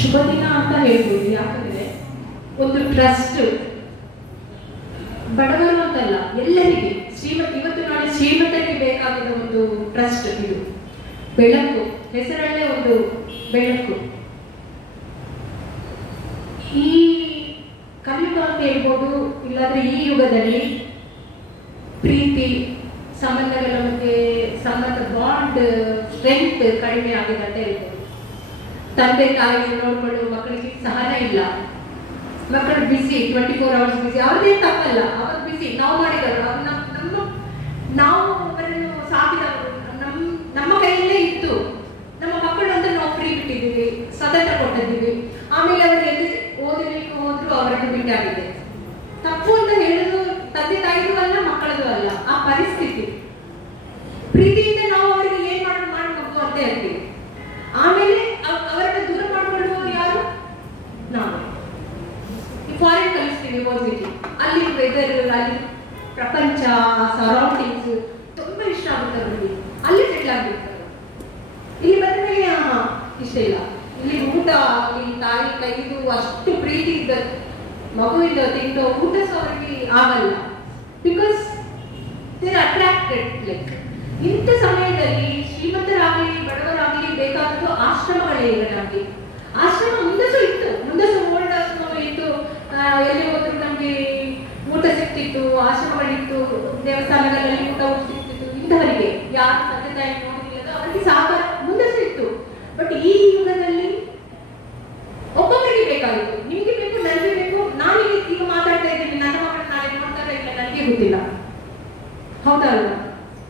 ಶುಭ ದಿನ ಅಂತ ಹೇಳ್ಬೋದು ಯಾಕಂದ್ರೆ ಒಂದು ಟ್ರಸ್ಟ್ ಬಡವರು ಅಂತಲ್ಲ ಎಲ್ಲರಿಗೆ ಇವತ್ತು ನಾಳೆ ಶ್ರೀಮಂತರಿಗೆ ಬೇಕಾಗಿರೋ ಒಂದು ಟ್ರಸ್ಟ್ ಇದು ಬೆಳಕು ಹೆಸರಲ್ಲೇ ಒಂದು ಬೆಳಕು ಈ ಕಲಿಯುಗ ಅಂತ ಹೇಳ್ಬೋದು ಇಲ್ಲಾಂದ್ರೆ ಈ ಯುಗದಲ್ಲಿ ಪ್ರೀತಿ ಸಂಬಂಧಗಳ ಮತ್ತೆ ಸಂಬಂಧ ಬಾಂಡ್ ಸ್ಟ್ರೆಂತ್ ಕಡಿಮೆ ಆಗಿದೆ ಅಂತ ಹೇಳ್ಬೋದು ತಂದೆ ತಾಯಿ ನೋಡ್ಕೊಳ್ಳೋ ಮಕ್ಕಳಿಗೆ ಸಹನ ಇಲ್ಲ ಮಕ್ಕಳು ಬಿಸಿ 24 hours ಬಿಸಿ ಅವ್ರದೇ ತಪ್ಪಲ್ಲ ಅವ್ರು ಬಿಸಿ ನಾವು ಮಾಡಿದವರು ಅವ್ರು ನಾವು ಅವರನ್ನು ಸಾಕಿದವರು ನಮ್ಮ ಕೈಯಲ್ಲೇ ಇತ್ತು ನಮ್ಮ ಮಕ್ಕಳು ಅಂತ ನಾವು ಫ್ರೀ ಬಿಟ್ಟಿದ್ದೀವಿ ಸ್ವತಂತ್ರ ಕೊಟ್ಟಿದ್ದೀವಿ ಆಮೇಲೆ ಅವರು ಎಲ್ಲಿ ಓದಲಿಕ್ಕೆ ಹೋದ್ರು ಅವರನ್ನು ಬಿಟ್ಟಾಗಿದೆ ತಪ್ಪು ಅಂತ ಹೇಳುದು ತಂದೆ ತಾಯಿಗೂ ಅಲ್ಲ ಮಕ್ಕಳದು ಅಲ್ಲ ಆ ಪರಿಸ್ಥಿತಿ ಪ್ರೀತಿಯಿಂದ ನಾವು ಅವರಿಗೆ ಏನ್ ಮಾಡಬೇಕು ಅಂತ ಹೇಳ್ತೀವಿ ಆಮೇಲೆ ಅವರನ್ನು ದೂರ ಮಾಡಿಕೊಳ್ಳುವವರು ಯಾರು ನಾವು ಫಾರಿನ್ ಕಲಿಸ್ತೀವಿ ಓದ್ಲಿಕ್ಕೆ ಅಲ್ಲಿ ವೆದರ್ ಅಲ್ಲಿ ಪ್ರಪಂಚ ಸರೌಂಡಿಂಗ್ಸ್ ತುಂಬಾ ಇಷ್ಟ ಆಗುತ್ತೆ ಅವರಿಗೆ ಅಲ್ಲಿ ಸೆಟ್ಲ್ ಆಗ್ಬಿಡ್ತಾರೆ ಇಲ್ಲಿ ಬಂದ ಮೇಲೆ ಇಷ್ಟ ಇಲ್ಲ. ಇಲ್ಲಿ ಊಟ ಆಗಲಿ ತಾಯಿ ಕೈದು ಅಷ್ಟು ಪ್ರೀತಿ ಇದ್ದ ಮಗುವಿಂದ ತಿಂದು ಊಟ ಸಹ ಅವರಿಗೆ ಆಗಲ್ಲ. Because there attracted. ಲೈಕ್ ಇಂಥ ಸಮಯದಲ್ಲಿ ಶ್ರೀಮಂತರಾಗಲಿ ಬಡವರಾಗಲಿ ಬೇಕಾದದ್ದು ಆಶ್ರಮಗಳೇ ಈಗ ನಮಗೆ. ಆಶ್ರಮ ಮುಂದಸು ಇತ್ತು, ಮುಂದಸು ಓಲ್ಡ್ ಆಶ್ರಮ ಇತ್ತು, ಎಲ್ಲಿ ಹೋದ್ರು ನಮಗೆ ಊಟ ಸಿಗ್ತಿತ್ತು, ಆಶ್ರಮಗಳಿತ್ತು, ದೇವಸ್ಥಾನಗಳಲ್ಲಿ ಊಟ ಸಿಗ್ತಿತ್ತು. ಇಂಥವರಿಗೆ ಯಾರು ತಂದೆ ತಾಯಿ ನೋಡಿಲ್ಲ ಅವರಿಗೆ ಸಹಕಾರ ಮುಂದಸು ಇತ್ತು. ಬಟ್ ಈ ಯುಗದಲ್ಲಿ ಒಬ್ಬೊಬ್ಬರಿಗೆ ಬೇಕಾಗಿತ್ತು. ನಿಮ್ಗೆ ಬೇಕು, ನನಗೆ ಬೇಕು. ನಾನು ಈಗ ಮಾತಾಡ್ತಾ ಇದ್ದೀನಿ, ನನ್ನ ಮಕ್ಕಳು ನಾಳೆ ನೋಡ್ತಾರೆ ಇಲ್ಲ ನನಗೆ ಗೊತ್ತಿಲ್ಲ. ಹೌದಲ್ವಾ?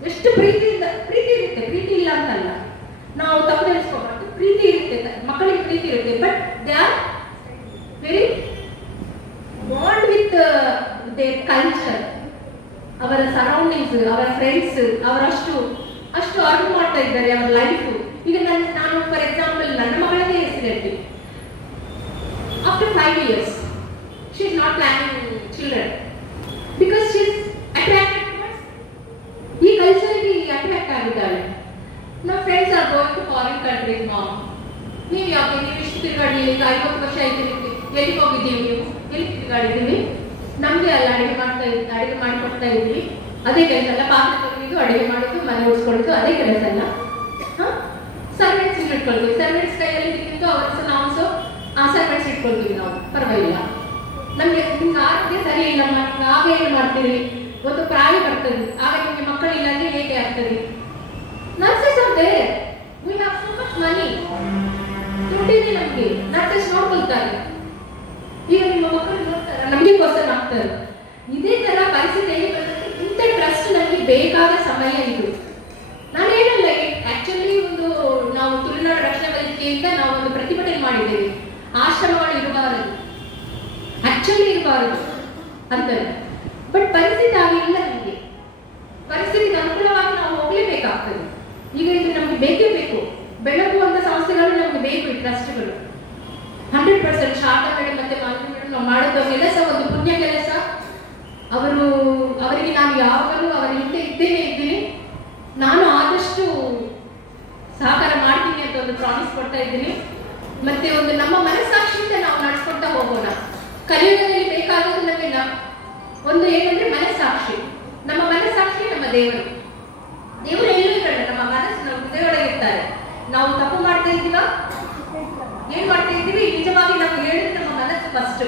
ಎಷ್ಟು ಪ್ರೀತಿ ಇರುತ್ತೆ, ಪ್ರೀತಿ ಇಲ್ಲ ಅಂತಲ್ಲ, ನಾವು ತಪ್ಪು ತಿಳಿಸ್ಕೋಬಾರ್ದು. ಪ್ರೀತಿ ಇರುತ್ತೆ, ಮಕ್ಕಳಿಗೆ ಪ್ರೀತಿ ಇರುತ್ತೆ. But they are very bond with their culture, ಅವರ ಸರೌಂಡಿಂಗ್ಸ್, ಅವರ ಫ್ರೆಂಡ್ಸ್, ಅವರಷ್ಟು ಅರ್ನ್ ಮಾಡ್ತಾ ಇದ್ದಾರೆ ಅವರ ಲೈಫ್. ಈಗ ನಾನು ಫಾರ್ ಎಕ್ಸಾಂಪಲ್ ನನ್ನ ಮಗಳನ್ನೇ ಹೆಸರಿಟ್ಟು after 5 years she is not planning children because she is attracted towards ಈ ಕಲ್ಚರ್ಗೆ ಅಟ್ರಾಕ್ಟ್ ಆಗಿದ್ದಾಳೆ. ನಮ್ಮ friends are going to foreign countries. Ma'am ನೀವು ಯಾಕೆ ನೀವು ಇಷ್ಟು ತಿರುಗಾಡಿ, ಈಗ 50 ವರ್ಷ ಆಯ್ತು, ಎಲ್ಲಿಗೆ ಹೋಗಿದ್ದೀವಿ, ನೀವು ಎಲ್ಲಿ ತಿರುಗಾಡಿದ್ದೀವಿ? ನಮಗೆ ಅಲ್ಲ ಅಡಿಗೆ ಮಾಡಿಕೊಡ್ತಾ ಇದ್ದೀವಿ, ಅದೇ ಕೆಲಸ ಅಲ್ಲ. ಪಾತ್ರೆ ತೊಳೆಯೋದು, ಅಡಿಗೆ ಮಾಡೋದು, ಮನೆ ಓಡಿಸ್ಕೊಳ್ಳೋದು ಅದೇ ಕೆಲಸ ಅಲ್ಲ. ಸರ್ವೆಂಟ್ಸ್ ಇಟ್ಕೊಳ್ತೀವಿ, ಸರ್ವೆಂಟ್ಸ್ ಕೈಯಲ್ಲಿ ತಿಂದು ಅವ್ರ ಸಹ ನಾವು ಸಹ ಸರ್ವೆಂಟ್ಸ್ ಇಟ್ಕೊಳ್ತೀವಿ. ನಾವು ಪರವಾಗಿಲ್ಲ, ನಮಗೆ ನಿಮ್ಗೆ ಆರೋಗ್ಯ ಸರಿ ಇಲ್ಲಮ್ಮ, ಆಗ ಏನು ಮಾಡ್ತೀವಿ? ಒಂದು ಪ್ರಾಯ ಬರ್ತದೆ, ಆಗ ನಿಮಗೆ ಮಕ್ಕಳಿಲ್ಲ ಅಂದ್ರೆ ಹೇಗೆ ಆಗ್ತದೆ? Nurses are there, we have so much money, ದುಡ್ಡಿದೆ ನಮಗೆ, ನರ್ಸಸ್ ನೋಡ್ಕೊಳ್ತಾರೆ. ಈಗ ನಿಮ್ಮ ಮಕ್ಕಳು ನೋಡ್ತಾರೆ, ನಮಗೆ ಕ್ವಶನ್ ಆಗ್ತಾರೆ. ಇದೇ ತರ ಪರಿಸ್ಥಿತಿ ಹೇಗೆ ಬರ್ತದೆ? ಇಂಥ ಟ್ರಸ್ಟ್ ನಮಗೆ ಬೇಕಾದ ಸಮಯ ಇದು. ನಾನು ಏನಲ್ಲ, ಆಕ್ಚುಲಿ ಒಂದು ನಾವು ತುಳುನಾಡು ರಕ್ಷಣಾ ವೇದಿಕೆಯಿಂದ ನಾವು ಒಂದು ಪ್ರತಿಭಟನೆ ಮಾಡಿದ್ದೇವೆ. ಆಶ್ರಮಗಳು ಇರಬಾರದು, ಆಕ್ಚುಲಿ ಇರಬಾರದು ಅಂತ. ಬಟ್ ಪರಿಸ್ಥಿತಿ ಆಗಿಲ್ಲ ನಮಗೆ. ಪರಿಸ್ಥಿತಿಗೆ ಅನುಕೂಲವಾಗಿ ನಾವು ಹೋಗ್ಲೇಬೇಕಾಗ್ತದೆ. ಈಗ ಇದು ನಮ್ಗೆ ಬೇಕೇ ಬೇಕು. ಬೆಳಗುವಂತ ಸಂಸ್ಥೆಗಳು ನಮ್ಗೆ ಬೇಕು, ಈ ಟ್ರಸ್ಟ್ಗಳು 100%. ಶಾರದಾ ಮೇಡಮ್ ಮತ್ತೆ ಮಾಲತಿ ಮೇಡಮ್ ನಾವು ಮಾಡೋದು ಕೆಲಸ ಒಂದು ಪುಣ್ಯ ಕೆಲಸ. ಅವರಿಗೆ ನಾನು ಯಾವಾಗಲೂ ಅವರ ಹಿಂದೆ ಇದ್ದೀನಿ. ನಾನು ಆದಷ್ಟು ಸಹಕಾರ ಮಾಡ್ತೀನಿ ಅಂತ ಒಂದು ಪ್ರಾಮಿಸ್ ಕೊಡ್ತಾ ಇದ್ದೀನಿ. ಮತ್ತೆ ಒಂದು ನಮ್ಮ ಮನಸ್ಸಾಕ್ಷಿಯಿಂದ ನಾವು ನಡ್ಸ್ಕೊಳ್ತಾ ಹೋಗೋಣ. ಕಲಿಯುಗದಲ್ಲಿ ಬೇಕಾದದ್ದು ನಮಗೆ ಒಂದು ಏನಂದ್ರೆ ಮನಸ್ಸಾಕ್ಷಿ. ನಮ್ಮ ಮನಸ್ಸಾಕ್ಷಿ ನಮ್ಮ ದೇವರು ಎಲ್ಲೂ ಇರಲ್ಲ, ನಮ್ಮ ಮನಸ್ಸು ನಮ್ಮ ಹೃದಯೊಳಗೆ ಇರ್ತಾರೆ. ನಾವು ತಪ್ಪು ಮಾಡ್ತಾ ಇದ್ದೀವ, ಏನ್ ಮಾಡ್ತಾ ಇದ್ದೀವಿ ನಿಜವಾಗಿ ನಮ್ಗೆ ಹೇಳಿದ್ರೆ ನಮ್ಮ ಮನಸ್ಸು ಫಸ್ಟ್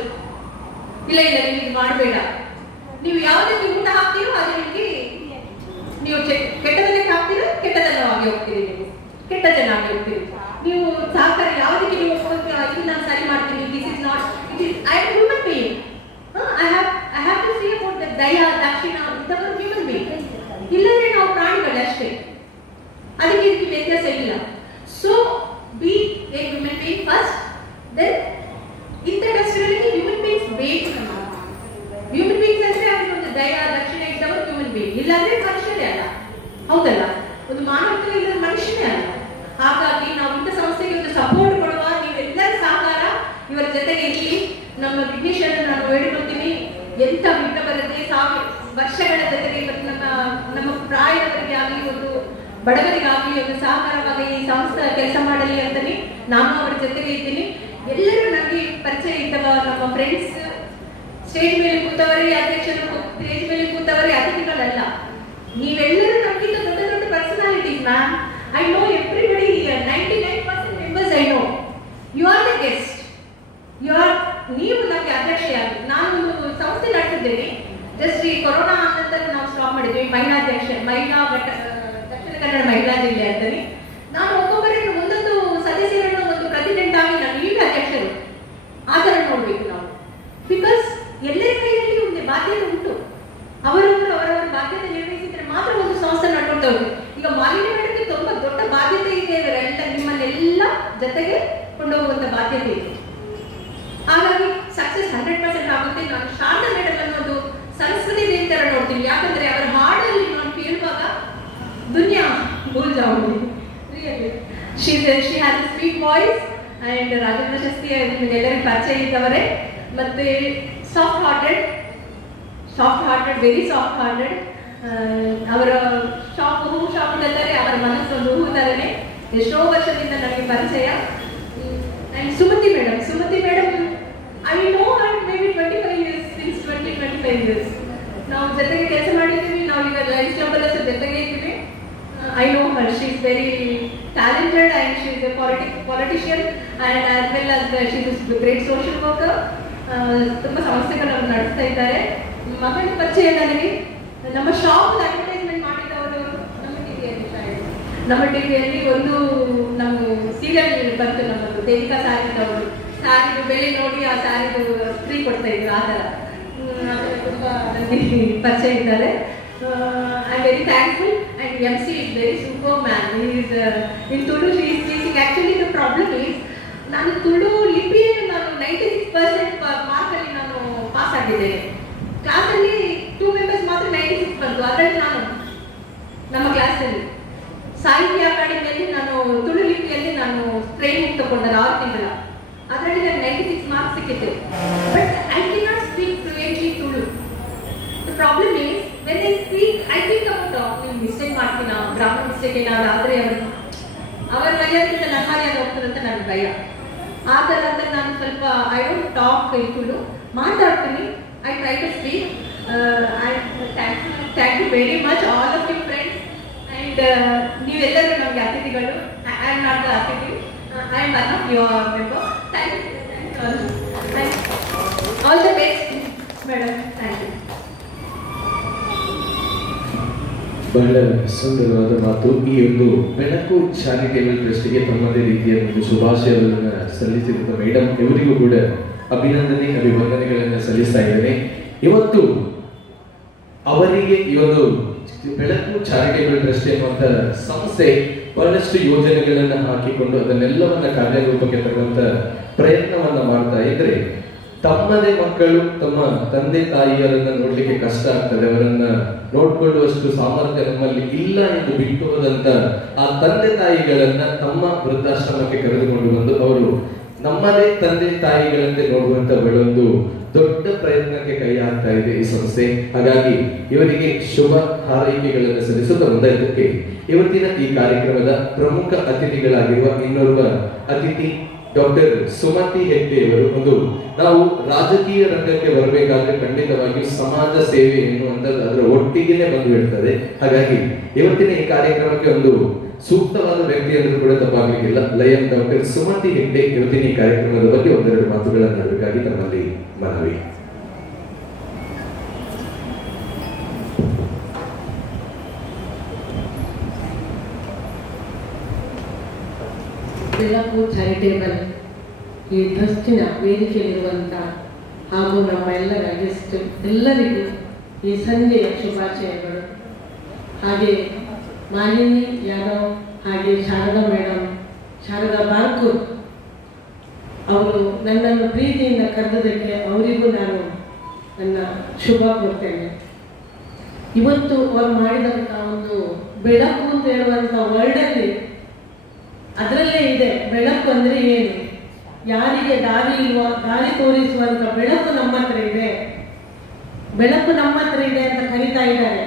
ಇಲ್ಲ ನೀವು ಇದು ಮಾಡಬೇಡ, ನೀವು ಯಾವುದಕ್ಕೆ ಊಟ ಹಾಕ್ತೀರೋ ಅದು ನಿಮಗೆ, ನೀವು ಕೆಟ್ಟದಕ್ಕೆ ಹಾಕ್ತೀರೋ ಕೆಟ್ಟದನ್ನು ಆಗಿ ಹೋಗ್ತೀರಿ, ನೀವು ಕೆಟ್ಟ ಜನ ಆಗಿ ಹೋಗ್ತೀರಿ. ನೀವು ಸಹಕಾರ ಯಾವುದಕ್ಕೆ ನೀವು ಇದು ನಾನು ಸರಿ ಮಾಡ್ತೀನಿ, this is not, it is I am human being. I have to see about the ದಯಾ ದಕ್ಷಿಣ ಇಂಥವರು ಹ್ಯೂಮನ್ ಬೀಯಿಂಗ್. ಇಲ್ಲದ್ರೆ ನಾವು ಪ್ರಾಣಿಗಳಷ್ಟೇ, ಅದಕ್ಕೆ ಇದಕ್ಕೆ ವ್ಯತ್ಯಾಸ ಇಲ್ಲ. So be a human being first, then ಇಂಥ ಕಷ್ಟಗಳಿಗೆ ಹ್ಯೂಮನ್ ಬೀಯಿಂಗ್ಸ್ ಬೇಕು. ನಮ್ಮ ಹ್ಯೂಮನ್ ಬೀಯಿಂಗ್ಸ್ ಅಂದ್ರೆ ಅವ್ರಿಗೆ ಒಂದು ದಯಾ ದಕ್ಷಿಣ ಇದ್ದವರು ಹ್ಯೂಮನ್ ಬೀಯಿಂಗ್, ಇಲ್ಲಾಂದ್ರೆ ಮನುಷ್ಯರೇ ಅಲ್ಲ. ಹೌದಲ್ಲ? ಒಂದು ಮಾನವತೆ ಇಲ್ಲದ ಮನುಷ್ಯನೇ ಅಲ್ಲ. ಹಾಗಾಗಿ ನಾವು ಇಂಥ ಸಂಸ್ಥೆಗೆ ಒಂದು ಸಪೋರ್ಟ್ ಕೊಡುವ, ನೀವೆಲ್ಲರ ಸಹಕಾರ ಇವರ ಜೊತೆಗೆ ಇರಲಿ. ನಮ್ಮ ವಿಘ್ನೇಶ್ವರನ್ನು ನಾನು ಬೇಡಿಕೊಳ್ತೀನಿ, ಎಂಥ ವಿಘ್ನ ಬರದೆ ವರ್ಷಗಳ ಜೊತೆಗೆ ನಮ್ಮ ಪ್ರಾಯದವರಿಗೆ ಆಗಲಿ ಒಂದು ಬಡವರಿಗಾಗಲಿ ಒಂದು ಸಹಕಾರವಾಗಿ ಈ ಸಂಸ್ಥೆ ಕೆಲಸ ಮಾಡಲಿ ಅಂತಲೇ ನಾನು ಅವರ ಜೊತೆಗೆ ಇದ್ದೀನಿ. ಎಲ್ಲರೂ ನನಗೆ ಪರಿಚಯ ಇದ್ದವ ನಮ್ಮ ಫ್ರೆಂಡ್ಸ್, ಸ್ಟೇಜ್ ಮೇಲೆ ಕೂತವರೇ ಅಧ್ಯಕ್ಷರು, ಸ್ಟೇಜ್ ಮೇಲೆ ಕೂತವರೇ ಅತಿಥಿಗಳಲ್ಲ. ನೀವೆಲ್ಲರೂ ನಮಗಿಂತ ದೊಡ್ಡ ದೊಡ್ಡ personalities ma'am. I know everybody here, 99% members I know. You are the guest. ನೀವು ನಮಗೆ ಅಧ್ಯಕ್ಷೆಯಾಗಿ, ನಾನು ಒಂದು ಸಂಸ್ಥೆ ನಡೆಸಿದ್ದೇನೆ. ಜಸ್ಟ್ ಈ ಕೊರೋನಾ ನಂತರ ನಾವು ಸ್ಟಾಪ್ ಮಾಡಿದ್ವಿ. ಮಹಿಳಾ ದಕ್ಷಿಣ ಕನ್ನಡ ಮಹಿಳಾ ಜಿಲ್ಲೆ ಅಂತೇಳಿ ನಾನು ಒಬ್ಬೊಬ್ಬರಿಗೆ ಒಂದೊಂದು ಸದಸ್ಯರನ್ನು ಒಂದು ಪ್ರೆಸಿಡೆಂಟ್ ಆಗಿ ನಾನು ಈಗ ಅಧ್ಯಕ್ಷರು ಆ ಥರ ನೋಡ್ಬೇಕು ನಾವು. ಬಿಕಾಸ್ ಎಲ್ಲರ ಕೈಯಲ್ಲಿ ಒಂದು ಬಾಧ್ಯತೆ ಉಂಟು. ಅವರವರ ಬಾಧ್ಯತೆ ನಿರ್ವಹಿಸಿದ್ರೆ ಮಾತ್ರ ಒಂದು ಸಂಸ್ಥೆ ನಡ್ಕೊಳ್ತಾ ಹೋಗಿ. ಈಗ ಮಾಲಿನ್ಯ ಮೇಡಮ್ಗೆ ತುಂಬಾ ದೊಡ್ಡ ಬಾಧ್ಯತೆ ಇದೆ, ಇವರೆಲ್ಲ ನಿಮ್ಮನ್ನೆಲ್ಲ ಜೊತೆಗೆ ಕೊಂಡೋಗುವಂತ ಬಾಧ್ಯತೆ ಇದೆ. ಹಾಗಾಗಿ ಸಕ್ಸಸ್ 100% ಆಗುತ್ತೆ. ನಾನು ಶಾರದಾ ಮೇಡಮ್ ಅನ್ನೋದು ಸರಸ್ವತಿ ದೇವಿ ತರ ನೋಡ್ತೀನಿ. ಯಾಕಂದ್ರೆ ಅವರ ಹಾಡಲ್ಲಿ ನಾನು ಕೇಳುವಾಗ ದುನಿಯಾ ಭೂಲ್ ಜಾऊंगी. Really she has a sweet voice and Rajendra ಪ್ರಶಸ್ತಿ ನಿಮಗೆಲ್ಲರಿಗೂ ಪರಿಚಯ ಇದ್ದವರೇ. ಮತ್ತೆ soft hearted very soft hearted. ಅವರ ಹೂ ಶಾಪ್ ಇದ್ದಾರೆ, ಅವರ ಮನಸ್ಸೊಂದು ಹೂ ತರನೇ. ಎಷ್ಟೋ ವರ್ಷದಿಂದ ನನಗೆ ಪರಿಚಯ. And Sumati madam I know her maybe 25 years, since 25 years. ನಾವು ಜೊತೆಗೆ ಕೆಲಸ ಮಾಡಿದ್ದೀವಿ, ನಾವೀಗ ಲೈಫ್ ಕ್ಲಬ್ಬಲ್ಲ ಜೊತೆಗೆ ಇದ್ದೀವಿ. I know Har, she is very talented and she is A politician and as well as she is great social worker. ತುಂಬ ಸಂಸ್ಥೆಗಳನ್ನು ನಡೆಸ್ತಾ ಇದ್ದಾರೆ. ಮಗಳ ಪರಿಚಯ ನನಗೆ ನಮ್ಮ ಶಾಪ್ ಅಡ್ವರ್ಟೈಸ್ಮೆಂಟ್ ಮಾಡಿದವರು ನಮ್ಮ ಟಿವಿಯಲ್ಲಿ ಒಂದು ನಮ್ಮ ಸೀರಿಯಲ್ ಬಂತು, ನಮ್ಮದು ದೇವಿಕಾ ಸಾರಿದವರು. ಸ್ಯಾರಿದು ಬೆಲೆ ನೋಡಿ ಆ ಸ್ಯಾರಿದು ಫ್ರೀ ಕೊಡ್ತಾ ಇದ್ರು, ಆ ಥರ ತುಂಬ ನನಗೆ ಪರಿಚಯ ಇದ್ದಾರೆ. I am very thankful. And MC is very super man. He is in Tulu. She is teaching. Actually the problem is ನಾನು ತುಳು ಲಿಪಿಯನ್ನು ನಾನು 96% ಮಾರ್ಕಲ್ಲಿ ನಾನು ಪಾಸ್ ಆಗಿದ್ದೇನೆ. ಕ್ಲಾಸಲ್ಲಿ 2 members ಮಾತ್ರ 96 ಬಂತು. ಅದರಲ್ಲಿ ನಾನು ನಮ್ಮ ಕ್ಲಾಸಲ್ಲಿ ಸಾಹಿತ್ಯ ಅಕಾಡೆಮಿಯಲ್ಲಿ ನಾನು ತುಳು ಲಿಪಿಯಲ್ಲಿ ನಾನು ಟ್ರೈನಿಂಗ್ ತಗೊಂಡೆ 6 ತಿಂಗಳ. ಅದರಲ್ಲಿ ನನಗೆ 96 ಮಾರ್ಕ್ಸ್ ಸಿಕ್ಕಿತ್ತು. But I can not speak fluently Tulu. The problem is when I speak I think about ನೀವು ಮಿಸ್ಟೇಕ್ ಮಾಡ್ತೀನ, ಗ್ರಾಮರ್ ಮಿಸ್ಟೇಕ್ ಏನಾದ್ರು ಆದರೆ ಅವರ ಮರ್ಯಾದೆಯಿಂದ ನನ್ನ ಮರ್ಯಾದೆ ಹೋಗ್ತದಂತ ನನ್ನ ಭಯ. ಆ ಥರ ಅಂದರೆ ನಾನು ಸ್ವಲ್ಪ I don't talk in Tulu, ಮಾತಾಡ್ತೀನಿ. I try to speak. Thank you very much all of you friends. And ನೀವೆಲ್ಲರೂ ನಮಗೆ ಅತಿಥಿಗಳು. I am not the atithi, I am one of your member. Thank you all the best madam. Thank you. ಬಹಳ ಸುಂದರವಾದ ಮಾತು. ಈ ಒಂದು ಬೆಳಕು ಚಾರಿಟೇಬಲ್ ಟ್ರಸ್ಟ್ಗೆ ತಮ್ಮದೇ ರೀತಿಯ ಒಂದು ಶುಭಾಶಯಗಳನ್ನು ಸಲ್ಲಿಸಿರುವ ಮೇಡಮ್ ಇವರಿಗೂ ಕೂಡ ಅಭಿವಂದನೆಗಳನ್ನು ಸಲ್ಲಿಸ್ತಾ ಇದ್ದೇನೆ. ಇವತ್ತು ಅವರಿಗೆ ಈ ಒಂದು ಬೆಳಕು ಚಾರಿಟೇಬಲ್ ಟ್ರಸ್ಟ್ ಎನ್ನುವಂತ ಸಂಸ್ಥೆ ಬಹಳಷ್ಟು ಯೋಜನೆಗಳನ್ನ ಹಾಕಿಕೊಂಡು ಅದನ್ನೆಲ್ಲವನ್ನ ಕಾರ್ಯರೂಪಕ್ಕೆ ತರುವಂತ ಪ್ರಯತ್ನವನ್ನ ಮಾಡ್ತಾ ಇದ್ರೆ, ತಮ್ಮದೇ ಮಕ್ಕಳು ತಮ್ಮ ತಂದೆ ತಾಯಿಯರನ್ನ ನೋಡ್ಲಿಕ್ಕೆ ಕಷ್ಟ ಆಗ್ತದೆ, ಅವರನ್ನ ನೋಡ್ಕೊಳ್ಳುವಷ್ಟು ಸಾಮರ್ಥ್ಯ ನಮ್ಮಲ್ಲಿ ಇಲ್ಲ ಎಂದು ಬಿಟ್ಟು ಹೋದಂತ ಆ ತಂದೆ ತಾಯಿಗಳನ್ನ ತಮ್ಮ ವೃದ್ಧಾಶ್ರಮಕ್ಕೆ ಕರೆದುಕೊಂಡು ಬಂದು ಅವರು ನಮ್ಮದೇ ತಂದೆ ತಾಯಿಗಳಂತೆ ನೋಡುವಂತ ಒಂದು ದೊಡ್ಡ ಪ್ರಯತ್ನಕ್ಕೆ ಕೈ ಹಾಕ್ತಾ ಇದೆ ಈ ಸಂಸ್ಥೆ. ಹಾಗಾಗಿ ಇವರಿಗೆ ಶುಭ ಹಾರೈಕೆಗಳನ್ನು ಸಲ್ಲಿಸುತ್ತಾ ಮುಂದಾದಕ್ಕೆ ಇವತ್ತಿನ ಈ ಕಾರ್ಯಕ್ರಮದ ಪ್ರಮುಖ ಅತಿಥಿಗಳಾಗಿರುವ ಇನ್ನೋರ್ವ ಅತಿಥಿ ಡಾಕ್ಟರ್ ಸುಮತಿ ಹೆಗ್ಡೆ ಅವರು. ನಾವು ರಾಜಕೀಯ ರಂಗಕ್ಕೆ ಬರಬೇಕಾದ್ರೆ ಖಂಡಿತವಾಗಿಯೂ ಸಮಾಜ ಸೇವೆ ಎನ್ನುವಂಥದ್ದು ಅದರ ಒಟ್ಟಿಗೆನೆ ಬಂದು ಇರ್ತದೆ. ಹಾಗಾಗಿ ಇವತ್ತಿನ ಈ ಕಾರ್ಯಕ್ರಮಕ್ಕೆ ಒಂದು ಸೂಕ್ತವಾದ ವ್ಯಕ್ತಿ ಅಂದ್ರೂ ಕೂಡ ತಪ್ಪಾಗಲಿಕ್ಕಿಲ್ಲ. ಲಯನ್ ಡಾಕ್ಟರ್ ಸುಮತಿ ಹೆಗ್ಡೆ ಇವತ್ತಿನ ಈ ಕಾರ್ಯಕ್ರಮದ ಬಗ್ಗೆ ಒಂದೆರಡು ಮಾತುಗಳನ್ನು ಆಡಬೇಕಾಗಿ ತಮ್ಮಲ್ಲಿ ಮನವಿ. ಬೆಳಕು ಚಾರಿಟೇಬಲ್ ಈ ಟ್ರಸ್ಟಿನ ವೇದಿಕೆಯಲ್ಲಿರುವಂಥ ಹಾಗೂ ನಮ್ಮ ಎಲ್ಲರ ಗೆಸ್ಟ್ ಎಲ್ಲರಿಗೂ ಈ ಸಂಜೆಯ ಶುಭಾಶಯಗಳು. ಹಾಗೆ ಮಾಲಿನಿ ಯಾದವ್, ಹಾಗೆ ಶಾರದಾ ಮೇಡಮ್, ಶಾರದಾ ಬಾರ್ಕೂರ್ ಅವರು ನನ್ನನ್ನು ಪ್ರೀತಿಯಿಂದ ಕರೆದದಕ್ಕೆ ಅವರಿಗೂ ನಾನು ನನ್ನ ಶುಭ ಕೊಡ್ತೇನೆ. ಇವತ್ತು ಅವರು ಮಾಡಿದಂಥ ಒಂದು ಬೆಳಕು ಅಂತ ಹೇಳುವಂಥ ವರ್ಡಲ್ಲಿ ಅದರಲ್ಲೇ ಇದೆ. ಬೆಳಕು ಅಂದರೆ ಏನು? ಯಾರಿಗೆ ದಾರಿ ಇಲ್ವೋ ದಾರಿ ತೋರಿಸುವಂಥ ಬೆಳಕು ನಮ್ಮ ಹತ್ರ ಇದೆ, ಬೆಳಕು ನಮ್ಮ ಹತ್ರ ಇದೆ ಅಂತ ಕರೀತಾ ಇದ್ದಾರೆ.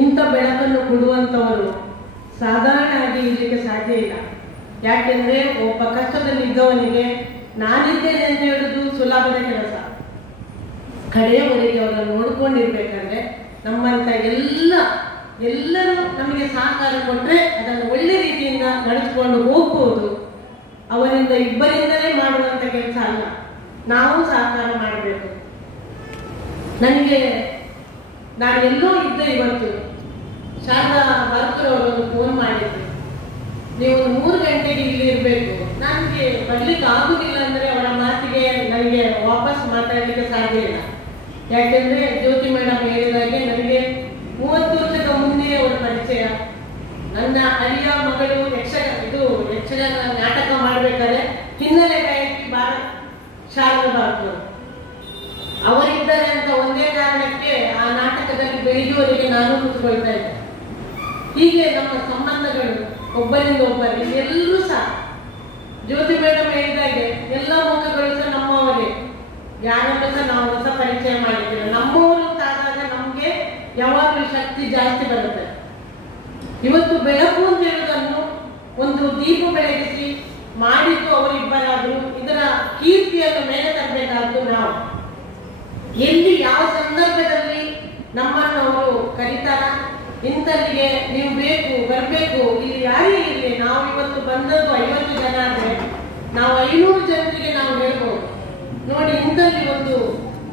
ಇಂಥ ಬೆಳಕನ್ನು ಕೊಡುವಂಥವರು ಸಾಧಾರಣ ಆಗಿ ಇರಲಿಕ್ಕೆ ಸಾಧ್ಯ ಇಲ್ಲ. ಯಾಕೆಂದರೆ ಒಬ್ಬ ಕಷ್ಟದಲ್ಲಿದ್ದವನಿಗೆ ನಾನಿದ್ದೇನೆ ಅಂತ ಹೇಳುವುದು ಸುಲಭದ ಕೆಲಸ. ಕಡೆಯವರೆಗೆ ಅವರನ್ನು ನೋಡ್ಕೊಂಡಿರ್ಬೇಕಂದ್ರೆ ನಮ್ಮಂಥ ಎಲ್ಲರೂ ನಮಗೆ ಸಹಕಾರ ಕೊಟ್ಟರೆ ಅದನ್ನು ಒಳ್ಳೆ ರೀತಿಯಿಂದ ನಡೆಸ್ಕೊಂಡು ಹೋಗ್ಬೋದು. ಅವರಿಂದ ಇಬ್ಬರಿಂದಲೇ ಮಾಡುವಂಥ ಕೆಲಸ ಅಲ್ಲ, ನಾವು ಸಹಕಾರ ಮಾಡಬೇಕು. ನಾನು ಎಲ್ಲೋ ಇದ್ದೆ, ಇವತ್ತು ಶಾರದಾ ಬಾರ್ಕೂರ್ ಅವರನ್ನು ಫೋನ್ ಮಾಡಿದ್ರು, ನೀವು 3 ಗಂಟೆಗೆ ಇಲ್ಲಿ ಇರಬೇಕು. ನನಗೆ ಬರ್ಲಿಕ್ಕೆ ಆಗುದಿಲ್ಲ ಅಂದರೆ ಅವರ ಮಾತಿಗೆ ನನಗೆ ವಾಪಸ್ ಮಾತಾಡಲಿಕ್ಕೆ ಸಾಧ್ಯ ಇಲ್ಲ. ಯಾಕೆಂದರೆ ಜ್ಯೋತಿ ಮೇಡಮ್ ಹೇಳಿದಾಗೆ ನನಗೆ 30 ವರ್ಷದ ಮುಂದೆ ಅವರ ಪರಿಚಯ. ನನ್ನ ಅಳಿಯ ಮಗಳು ಯಕ್ಷಗಾನ ನಾಟಕ ಮಾಡಬೇಕಾದ್ರೆ ಹಿನ್ನೆಲೆ ಗಾಯಕಿ ಶಾರದಾ ಬಾರ್ಕೂರ್ ಅವರಿದ್ದಾರೆ ಅಂತ ಒಂದೇ ಕಾರಣಕ್ಕೆ ಆ ನಾಟಕದಲ್ಲಿ ಬೆಳೆಯುವವರೆಗೆ ನಾನು ಕೂತ್ಕೊಳ್ತಾ ಇದ್ದೆ. ಹೀಗೆ ನಮ್ಮ ಸಂಬಂಧಗಳು ಒಬ್ಬರಿಂದ ಒಬ್ಬರಿಗೆ ಎಲ್ಲರೂ ಸಹ ಜ್ಯೋತಿ ಮೇಡಮ್ ಹೇಳಿದಾಗೆ ಎಲ್ಲ ಮುಖಗಳು ಸಹ ನಮ್ಮವರೇ. ಯಾರನ್ನು ಸಹ ನಾವು ಹೊಸ ಪರಿಚಯ ಮಾಡಿದ್ದೇವೆ. ನಮ್ಮವರು ಆದಾಗ ನಮಗೆ ಯಾವಾಗಲೂ ಶಕ್ತಿ ಜಾಸ್ತಿ ಬರುತ್ತೆ. ಇವತ್ತು ಬೆಳಕು ಅಂತ ಹೇಳುವುದನ್ನು ಒಂದು ಕೀರ್ತಿಯನ್ನು ಮೇಲೆ ತರಬೇಕಾದ್ದು ನಾವು. ಎಲ್ಲಿ ಯಾವ ಸಂದರ್ಭದಲ್ಲಿ ನಮ್ಮನ್ನು ಅವರು ಕರೀತಾರ, ಇಂಥಲ್ಲಿಗೆ ನೀವು ಬೇಕು ಬರಬೇಕು, ಇಲ್ಲಿ ಯಾರೇ ಇರಲಿ, ನಾವು ಇವತ್ತು ಬಂದದ್ದು 50 ಜನ ಆದರೆ ನಾವು 500 ಜನರಿಗೆ ನಾವು ಹೇಳ್ಬೋದು, ನೋಡಿ ಇಂಥಲ್ಲಿ ಒಂದು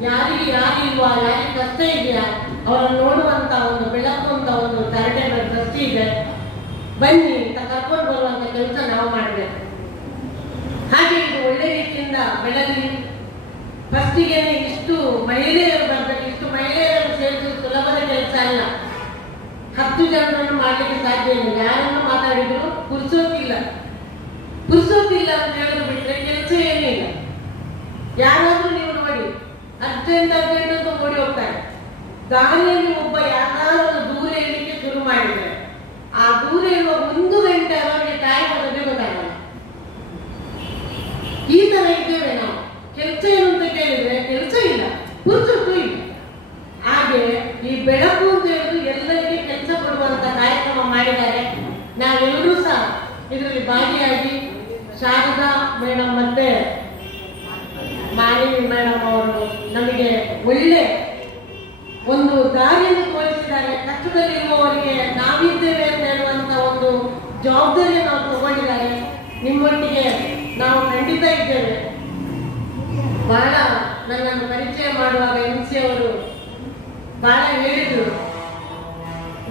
ಯಾರಿಗೆ ಯಾರಿಲ್ವಾ, ಯಾರಿಗೆ ಕಷ್ಟ ಇದೆಯಾ ಅವರನ್ನು ನೋಡುವಂತ ಒಂದು ಬೆಳಕುವಂತ ಒಂದು ಚಾರಿಟೇಬಲ್ ಟ್ರಸ್ಟ್ ಇದೆ, ಬನ್ನಿ ಅಂತ ಕರ್ಕೊಂಡು ಬರುವಂತ ಕೆಲಸ ನಾವು ಮಾಡಬೇಕು. ಹಾಗೆ ಇದು ಒಳ್ಳೆ ರೀತಿಯಿಂದ ಬೆಳಗಲಿ. ಫಸ್ಟಿಗೆ ಇಷ್ಟು ಮಹಿಳೆಯರು ಬರಬೇಕು, ಇಷ್ಟು ಮಹಿಳೆಯರನ್ನು ಸೇರಿಸುವುದು ಸುಲಭದ ಕೆಲಸ ಅಲ್ಲ. 10 ಜನರನ್ನು ಮಾಡಲಿಕ್ಕೆ ಸಾಧ್ಯ ಇಲ್ಲ. ಯಾರನ್ನು ಮಾತಾಡಿದ್ರು ಪುರ್ಸೋತಿಲ್ಲ ಅಂತ ಹೇಳಿದ್ರು ಬಿಟ್ರೆ ಕೆಲಸ ಏನಿಲ್ಲ. ಯಾರಾದ್ರೂ ನೀವು ನೋಡಿ ಅರ್ಜೆಂಟ್ ಅಂತ ಓಡಿ ಹೋಗ್ತಾರೆ. ದಾರಿಯಲ್ಲಿ ಒಬ್ಬ ಯಾರಾದ್ರೂ ದೂರ ಇರಲಿಕ್ಕೆ ಶುರು ಮಾಡಿದ್ರೆ ಆ ದೂರ ಇರುವ 1 ಗಂಟೆ ಅವರಿಗೆ ಟೈಮ್ ಅದಕ್ಕೆ ಗೊತ್ತಾಗಲ್ಲ. ಈ ತರ ಇದ್ದೇವೆ ನಾವು. ಕೆಲಸ ಏನು ಅಂತ ಕೇಳಿದ್ರೆ ಕೆಲಸ ಇಲ್ಲ, ಪುರ್ಸೊತ್ತು ಇಲ್ಲ. ಹಾಗೆ ಈ ಬೆಳಕು ಅಂತ ಹೇಳುದು ಎಲ್ಲರಿಗೆ ಕೆಲಸ ಕೊಡುವಂತ ಕಾರ್ಯಕ್ರಮ ಮಾಡಿದ್ದಾರೆ. ನಾವೆಲ್ಲರೂ ಸಹ ಇದರಲ್ಲಿ ಭಾಗಿಯಾಗಿ ಶಾರದಾ ಮೇಡಮ್ ಮತ್ತೆ ಮಾಲಿನಿ ಮೇಡಮ್ ಅವರು ನಮಗೆ ಒಳ್ಳೆ ಒಂದು ದಾರಿಯನ್ನು ತೋರಿಸಿದ್ದಾರೆ. ಕಷ್ಟದಲ್ಲಿರುವವರಿಗೆ ನಾವಿದ್ದೇವೆ ಅಂತ ಹೇಳುವಂತ ಒಂದು ಜವಾಬ್ದಾರಿಯನ್ನು ನಾವು ತಗೊಂಡಿದ್ದಾರೆ. ನಿಮ್ಮೊಟ್ಟಿಗೆ ನಾವು ಖಂಡಿತ ಇದ್ದೇವೆ. ಬಹಳ ನನ್ನನ್ನು ಪರಿಚಯ ಮಾಡುವಾಗ MC ಅವರು ಬಹಳ ಹೇಳಿದ್ರು,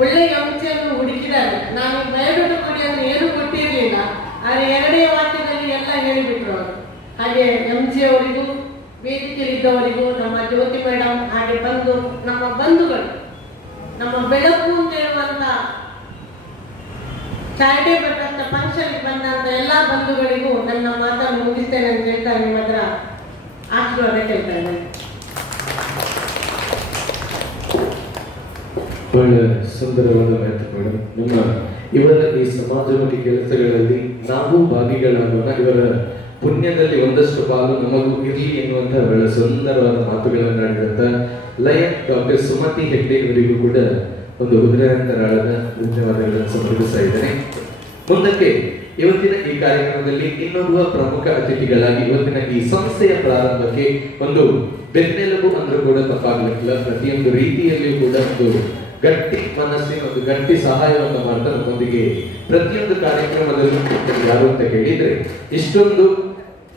ಒಳ್ಳೆ MC-ಯನ್ನು ಹುಡುಕಿದ್ದಾರೆ. ನಾನು ಬಯೋಡೇಟಾ ಕೊಡಿ ಅಂದ್ರೆ ಏನು ಕೊಟ್ಟಿರಲಿಲ್ಲ, ಆದರೆ 2ನೇ ವಾಕ್ಯದಲ್ಲಿ ಎಲ್ಲ ಹೇಳಿಬಿಟ್ರು ಅವರು. ಹಾಗೆ MC ಅವರಿಗೂ ವೇದಿಕೆಯಲ್ಲಿದ್ದವರಿಗೂ, ನಮ್ಮ ಜ್ಯೋತಿ ಮೇಡಮ್, ಹಾಗೆ ನಮ್ಮ ಬಂಧುಗಳು, ನಮ್ಮ ಬೆಳಕು ಅಂತ ಹೇಳುವಂತ ಚಾರಿಟೇಬಲ್ ಟ್ರಸ್ಟ್ ಫಂಕ್ಷನ್ಗೆ ಬಂದಂತ ಎಲ್ಲಾ ಬಂಧುಗಳಿಗೂ ನನ್ನ ಮಾತನ್ನು ಮುಗಿಸ್ತೇನೆ ಅಂತ ಹೇಳ್ತಾ ನಿಮ್ಮ ಹತ್ರ ಆಶೀರ್ವಾದ ಕೇಳ್ತಾ ಇದ್ದೇನೆ. ಬಹಳ ಸುಂದರವಾದ ಮಾತು ಮೇಡಮ್. ನಿಮ್ಮ ಇವರ ಈ ಸಮಾಜಮುಖಿ ಕೆಲಸಗಳಲ್ಲಿ ನಾವು ಭಾಗಿಗಳಾಗೋಣ, ಇವರ ಪುಣ್ಯದಲ್ಲಿ ಒಂದಷ್ಟು ಪಾಲು ನಮಗೂ ಇರಲಿ ಎನ್ನುವಂತಹ ಬಹಳ ಸುಂದರವಾದ ಮಾತುಗಳನ್ನು ಆಡಿದಂತ ಲಯನ್ ಡಾಕ್ಟರ್ ಸುಮತಿ ಹೆಗ್ಡೆ ಅವರಿಗೂ ಕೂಡ ಒಂದು ಹೃದಯಾಂತರಾಳದ ಧನ್ಯವಾದಗಳನ್ನು ಸಮರ್ಪಿಸ್ತಾ ಇದ್ದೇನೆ. ಮುಂದಕ್ಕೆ ಇವತ್ತಿನ ಈ ಕಾರ್ಯಕ್ರಮದಲ್ಲಿ ಇನ್ನೋರ್ವ ಪ್ರಮುಖ ಅತಿಥಿಗಳಾಗಿ ಇವತ್ತಿನ ಈ ಸಂಸ್ಥೆಯ ಪ್ರಾರಂಭಕ್ಕೆ ಒಂದು ಬೆನ್ನೆಲುಬು ಅಂದ್ರೂ ಕೂಡ ತಪ್ಪಾಗ್ಲಿಕ್ಕಿಲ್ಲ. ಪ್ರತಿಯೊಂದು ರೀತಿಯಲ್ಲಿಯೂ ಕೂಡ ಒಂದು ಗಟ್ಟಿ ಮನಸ್ಸಿನ ಒಂದು ಗಟ್ಟಿ ಸಹಾಯವನ್ನು ಮಾಡ್ತಾ ನಮ್ಮೊಂದಿಗೆ ಪ್ರತಿಯೊಂದು ಕಾರ್ಯಕ್ರಮದಲ್ಲೂ ಯಾರು ಅಂತ ಕೇಳಿದ್ರೆ ಇಷ್ಟೊಂದು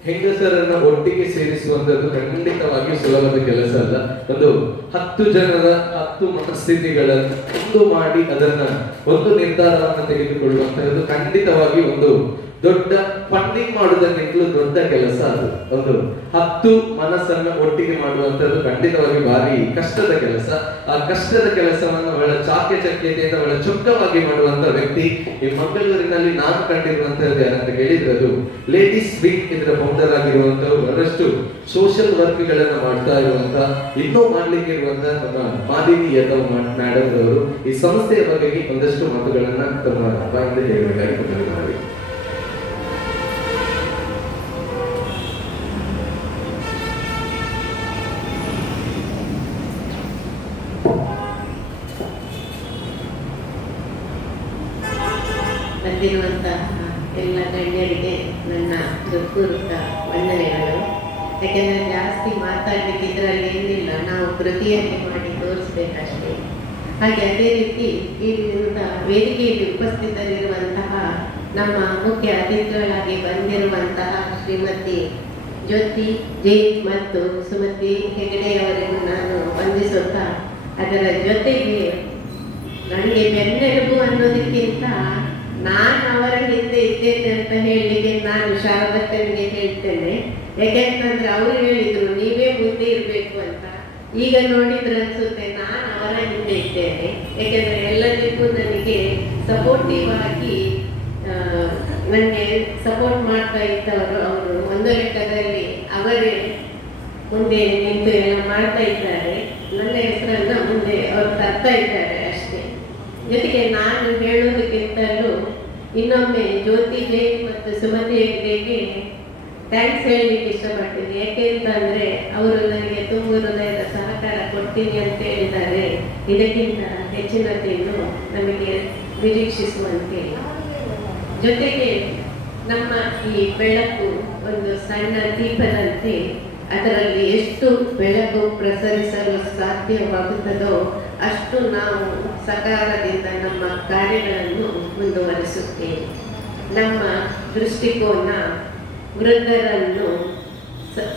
ಹೆಂಗಸರನ್ನ ಒಟ್ಟಿಗೆ ಸೇರಿಸುವಂತದ್ದು ಖಂಡಿತವಾಗಿ ಸುಲಭದ ಕೆಲಸ ಅಲ್ಲ. ಒಂದು 10 ಜನರ 10 ಮನಸ್ಥಿತಿಗಳನ್ನು ಒಂದು ಮಾಡಿ ಅದನ್ನ ಒಂದು ನಿರ್ಧಾರವನ್ನು ತೆಗೆದುಕೊಳ್ಳುವಂತಹದ್ದು ಖಂಡಿತವಾಗಿ ಒಂದು ದೊಡ್ಡ ಫಂಡಿಂಗ್ ಮಾಡುವುದಕ್ಕಿಂತಲೂ ದೊಡ್ಡ ಕೆಲಸ. ಅದು ಒಂದು 10 ಮನಸ್ಸನ್ನು ಒಟ್ಟಿಗೆ ಮಾಡುವಂತದ್ದು ಖಂಡಿತವಾಗಿ ಭಾರಿ ಕಷ್ಟದ ಕೆಲಸ. ಆ ಕಷ್ಟದ ಕೆಲಸವನ್ನು ಬಹಳ ಚಾಕ್ಯಚಕ್ಯತೆಯಿಂದ ಬಹಳ ಚೊಕ್ಕವಾಗಿ ಮಾಡುವಂತ ವ್ಯಕ್ತಿ ಈ ಮಂಗಳೂರಿನಲ್ಲಿ ನಾನು ಕಂಡಿರುವಂತಹದ್ದು ಯಾರಂತ ಕೇಳಿದ್ರೆ ಅದು ಲೇಡೀಸ್ ವಿಂಗ್ ಇದರ ಫೌಂಡರ್ ಆಗಿರುವಂತವ್ರು, ಬಹಳಷ್ಟು ಸೋಷಿಯಲ್ ವರ್ಕ್ ಗಳನ್ನ ಮಾಡ್ತಾ ಇರುವಂತ, ಇನ್ನೂ ಮಾಡ್ಲಿಕ್ಕೆ ಇರುವಂತ ನಮ್ಮ ಮಾಲಿನಿ ಯಾದವ್ ಮೇಡಮ್ ಅವರು ಈ ಸಂಸ್ಥೆಯ ಬಗ್ಗೆ ಒಂದಷ್ಟು ಮಾತುಗಳನ್ನ ತಮ್ಮ ಬಾಯಿಂದ ಹೇಳಬೇಕಾಗಿ ಮಾಡಿ. ಬಂದಿರುವಂತಹ ಎಲ್ಲ ಗಣ್ಯರಿಗೆ ನನ್ನ ಹೃತ್ಪೂರ್ವಕ ವಂದನೆಗಳು. ಯಾಕೆಂದರೆ ಜಾಸ್ತಿ ಮಾತಾಡಲಿಕ್ಕೆ ಇದರಲ್ಲಿ ಏನಿಲ್ಲ, ನಾವು ಕೃತಿಯಲ್ಲಿ ಮಾಡಿ ತೋರಿಸ್ಬೇಕಷ್ಟೇ. ಹಾಗೆ ಅದೇ ರೀತಿ ಈ ವೇದಿಕೆಯಲ್ಲಿ ಉಪಸ್ಥಿತರಿರುವಂತಹ ನಮ್ಮ ಮುಖ್ಯ ಅತಿಥಿಗಳಾಗಿ ಬಂದಿರುವಂತಹ ಶ್ರೀಮತಿ ಜ್ಯೋತಿ ಜೈ ಮತ್ತು ಸುಮತಿ ಹೆಗಡೆಯವರಿಗೂ ನಾನು ವಂದಿಸುತ್ತಾ, ಅದರ ಜೊತೆಗೆ ನನಗೆ ಬೆನ್ನೆಲುಬು ಅನ್ನೋದಕ್ಕಿಂತ ನಾನು ಅವರ ಹಿಂದೆ ಇದ್ದೇನೆ ಅಂತ ಹೇಳಲಿಕ್ಕೆ ನಾನು ಶಾರದಕ್ಕನಿಗೆ ಹೇಳ್ತೇನೆ. ಯಾಕೆಂತಂದ್ರೆ ಅವರು ಹೇಳಿದ್ರು ನೀವೇ ಮುಂದೆ ಇರಬೇಕು ಅಂತ. ಈಗ ನೋಡಿದ್ರೆ ಅನ್ಸುತ್ತೆ ನಾನು ಅವರ ಹಿಂದೆ ಇದ್ದೇನೆ. ಯಾಕೆಂದ್ರೆ ಎಲ್ಲದಕ್ಕೂ ನನಗೆ ಸಪೋರ್ಟಿವ್ ಆಗಿ ನನಗೆ ಸಪೋರ್ಟ್ ಮಾಡ್ತಾ ಇದ್ದವರು ಅವರು. ಒಂದು ಲೆಕ್ಕದಲ್ಲಿ ಅವರೇ ಮುಂದೆ ನಿಂತು ಎಲ್ಲ ಮಾಡ್ತಾ ಇದ್ದಾರೆ. ನನ್ನ ಹೆಸರನ್ನ ಮುಂದೆ ಅವರು ತರ್ತಾ ಇದ್ದಾರೆ ಅಷ್ಟೇ. ಜೊತೆಗೆ ನಾನು ಹೇಳೋದಕ್ಕಿಂತಲೂ ಇನ್ನೊಮ್ಮೆ ಜ್ಯೋತಿ ಜೈ ಮತ್ತು ಸುಮತಿ ಹೆಗ್ಡೆಗೆ ಥ್ಯಾಂಕ್ಸ್ ಹೇಳಲಿಕ್ಕೆ ಇಷ್ಟಪಡ್ತೀನಿ. ಯಾಕೆಂತಂದ್ರೆ ಅವರು ನನಗೆ ತುಂಬ ಹೃದಯದ ಸಹಕಾರ ಕೊಡ್ತೀನಿ ಅಂತ ಹೇಳಿದ್ದಾರೆ. ಇದಕ್ಕಿಂತ ಹೆಚ್ಚಿನದೇನು ನಮಗೆ ನಿರೀಕ್ಷಿಸುವಂತೆ. ಜೊತೆಗೆ ನಮ್ಮ ಈ ಬೆಳಕು ಒಂದು ಸಣ್ಣ ದೀಪದಂತೆ ಅದರಲ್ಲಿ ಎಷ್ಟು ಬೆಳಕು ಪ್ರಸರಿಸಲು ಸಾಧ್ಯವಾಗುತ್ತದೋ ಅಷ್ಟು ನಾವು ಸಕಾರದಿಂದ ನಮ್ಮ ಕಾರ್ಯಗಳನ್ನು ಮುಂದುವರಿಸುತ್ತೇವೆ. ನಮ್ಮ ದೃಷ್ಟಿಕೋನ ವೃದ್ಧರನ್ನು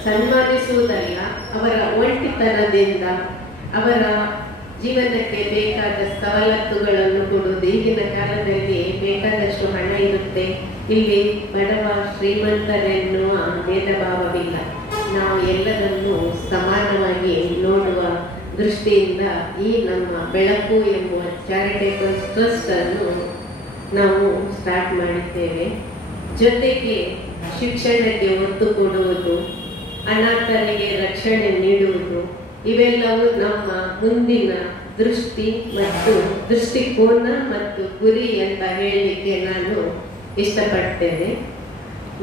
ಸನ್ಮಾನಿಸುವುದಲ್ಲ, ಅವರ ಒಂಟಿತನದಿಂದ ಅವರ ಜೀವನಕ್ಕೆ ಬೇಕಾದ ಸವಲತ್ತುಗಳನ್ನು ಕೊಡುವುದು. ಈಗಿನ ಕಾಲದಲ್ಲಿ ಬೇಕಾದಷ್ಟು ಹಣ ಇರುತ್ತೆ, ಇಲ್ಲಿ ಬಡವ ಶ್ರೀಮಂತರೆನ್ನುವ ಭೇದ ಭಾವವಿಲ್ಲ. ನಾವು ಎಲ್ಲರನ್ನೂ ಸಮಾನವಾಗಿ ನೋಡುವ ದೃಷ್ಟಿಯಿಂದ ಈ ನಮ್ಮ ಬೆಳಕು ಎಂಬುವ ಚಾರಿಟೇಬಲ್ ಟ್ರಸ್ಟ್ ಅನ್ನು ನಾವು ಸ್ಟಾರ್ಟ್ ಮಾಡಿದ್ದೇವೆ. ಜೊತೆಗೆ ಶಿಕ್ಷಣಕ್ಕೆ ಒತ್ತು ಕೊಡುವುದು, ಅನಾಥರಿಗೆ ರಕ್ಷಣೆ ನೀಡುವುದು, ಇವೆಲ್ಲವೂ ನಮ್ಮ ಮುಂದಿನ ದೃಷ್ಟಿ ಮತ್ತು ದೃಷ್ಟಿಕೋನ ಮತ್ತು ಗುರಿ ಅಂತ ಹೇಳಲಿಕ್ಕೆ ನಾನು ಇಷ್ಟಪಡ್ತೇನೆ.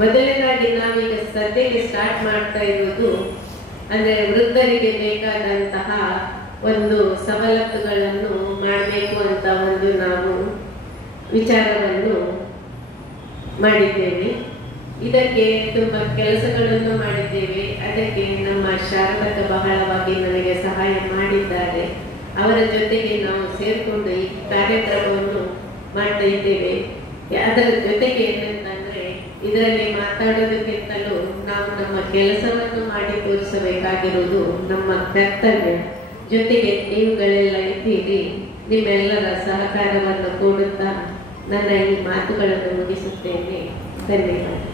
ಮೊದಲನೇದಾಗಿ ನಾವೀಗ ಸದ್ಯಕ್ಕೆ ಸ್ಟಾರ್ಟ್ ಮಾಡ್ತಾ ಇರುವುದು ಅಂದರೆ ವೃದ್ಧರಿಗೆ ಬೇಕಾದಂತಹ ಒಂದು ಸವಲತ್ತುಗಳನ್ನು ಮಾಡಬೇಕು ಅಂತ ಒಂದು ನಾವು ವಿಚಾರವನ್ನು ಮಾಡಿದ್ದೇವೆ. ಇದಕ್ಕೆ ತುಂಬ ಕೆಲಸಗಳನ್ನು ಮಾಡಿದ್ದೇವೆ. ಅದಕ್ಕೆ ನಮ್ಮ ಶಾರದಕ ಬಹಳವಾಗಿ ನನಗೆ ಸಹಾಯ ಮಾಡಿದ್ದಾರೆ. ಅವರ ಜೊತೆಗೆ ನಾವು ಸೇರಿಕೊಂಡು ಈ ಕಾರ್ಯಕ್ರಮವನ್ನು ಮಾಡ್ತಾ ಇದ್ದೇವೆ. ಅದರ ಜೊತೆಗೆ ಏನಂತಂದ್ರೆ ಇದರಲ್ಲಿ ಮಾತಾಡೋದಕ್ಕಿಂತಲೂ ನಾವು ನಮ್ಮ ಕೆಲಸವನ್ನು ಮಾಡಿ ತೋರಿಸಬೇಕಾಗಿರುವುದು ನಮ್ಮ ಕರ್ತವ್ಯ. ಜೊತೆಗೆ ನೀವುಗಳೆಲ್ಲ ಇದ್ದೀರಿ, ನಿಮ್ಮೆಲ್ಲರ ಸಹಕಾರವನ್ನು ಕೊಡುತ್ತಾ ನನ್ನ ಈ ಮಾತುಗಳನ್ನು ಮುಗಿಸುತ್ತೇನೆ. ಧನ್ಯವಾದ.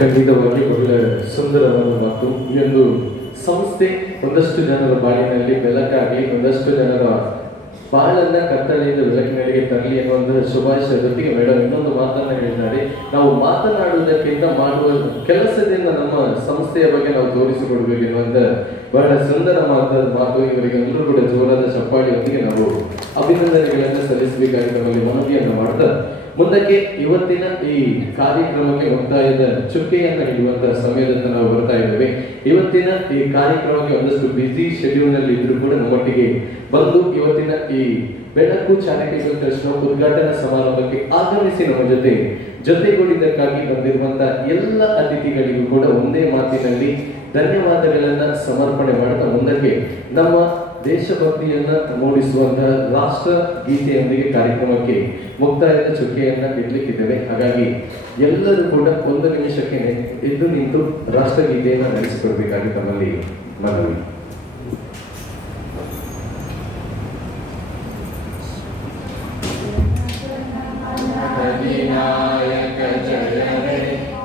ಖಂಡಿತವಾಗಿ ಬಹಳ ಸುಂದರವಾದ ಮಾತು. ಈ ಒಂದು ಸಂಸ್ಥೆ ಒಂದಷ್ಟು ಜನರ ಬಾಳಿನಲ್ಲಿ ಬೆಳಕಾಗಿ ಒಂದಷ್ಟು ಜನರ ಬಾಳನ್ನ ಕತ್ತಲೆಯಿಂದ ಬೆಳಕಿನಲ್ಲಿಗೆ ತರಲಿ ಎನ್ನುವಂತಹ ಶುಭಾಶಯದೊಂದಿಗೆ ಮೇಡಮ್ ಇನ್ನೊಂದು ಮಾತನ್ನ ಹೇಳಿದ್ದಾರೆ. ನಾವು ಮಾತನಾಡುವುದಕ್ಕಿಂತ ಮಾಡುವ ಕೆಲಸದಿಂದ ನಮ್ಮ ಸಂಸ್ಥೆಯ ಬಗ್ಗೆ ನಾವು ತೋರಿಸಿಕೊಡ್ಬೇಕು ಎನ್ನುವಂತ ಬಹಳ ಸುಂದರ ಮಾತು. ಇವರಿಗೆ ಎಲ್ಲರೂ ಕೂಡ ಜೋರಾದ ಚಪ್ಪಾಳಿಯೊಂದಿಗೆ ನಾವು ಅಭಿನಂದನೆಗಳನ್ನು ಸಲ್ಲಿಸಬೇಕಾಗಿ ನಮ್ಮಲ್ಲಿ ಮನವಿಯನ್ನು ಮಾಡ್ತಾ ಮುಂದಕ್ಕೆ ಇವತ್ತಿನ ಈ ಕಾರ್ಯಕ್ರಮಕ್ಕೆ ಮುಕ್ತಾಯದ ಚುಕ್ಕೆಯನ್ನ ಹಿಡಿಯುವಂತಹ ಸಮಯದಿಂದ ನಾವು ಬರ್ತಾ ಇದ್ದೇವೆ. ಇವತ್ತಿನ ಈ ಕಾರ್ಯಕ್ರಮಕ್ಕೆ ಒಂದಷ್ಟು ಬಿಸಿ ಶೆಡ್ಯೂಲ್ ನಲ್ಲಿ ಇದ್ರೂ ಕೂಡ ನಮ್ಮೊಟ್ಟಿಗೆ ಬಂದು ಇವತ್ತಿನ ಈ ಬೆಳಕು ಚಾರಿಟೇಬಲ್ ಟ್ರಸ್ಟ್ ಉದ್ಘಾಟನಾ ಸಮಾರಂಭಕ್ಕೆ ಆಗಮಿಸಿ ನಮ್ಮ ಜೊತೆಗೂಡಿದ್ದಕ್ಕಾಗಿ ಬಂದಿರುವಂತಹ ಎಲ್ಲ ಅತಿಥಿಗಳಿಗೂ ಕೂಡ ಒಂದೇ ಮಾತಿನಲ್ಲಿ ಧನ್ಯವಾದಗಳನ್ನ ಸಮರ್ಪಣೆ ಮಾಡ್ತಾ ಮುಂದಕ್ಕೆ ನಮ್ಮ ದೇಶಭಕ್ತಿಯನ್ನ ಮೂಡಿಸುವಂತಹ ರಾಷ್ಟ್ರ ಗೀತೆಯೊಂದಿಗೆ ಕಾರ್ಯಕ್ರಮಕ್ಕೆ ಮುಕ್ತಾಯದ ಚುಕ್ಕೆಯನ್ನ ಇಡ್ಲಿಕ್ಕಿದ್ದೇವೆ. ಹಾಗಾಗಿ ಎಲ್ಲರೂ ಕೂಡ ಒಂದು ನಿಮಿಷಕ್ಕೆ ಎದ್ದು ನಿಂತು ರಾಷ್ಟ್ರಗೀತೆಯನ್ನ ನಡೆಸಿಕೊಡ್ಬೇಕಾಗಿ ತಮ್ಮಲ್ಲಿ ಮನವಿ. ವಿನಾಯಕ ಜಯ ಹೇ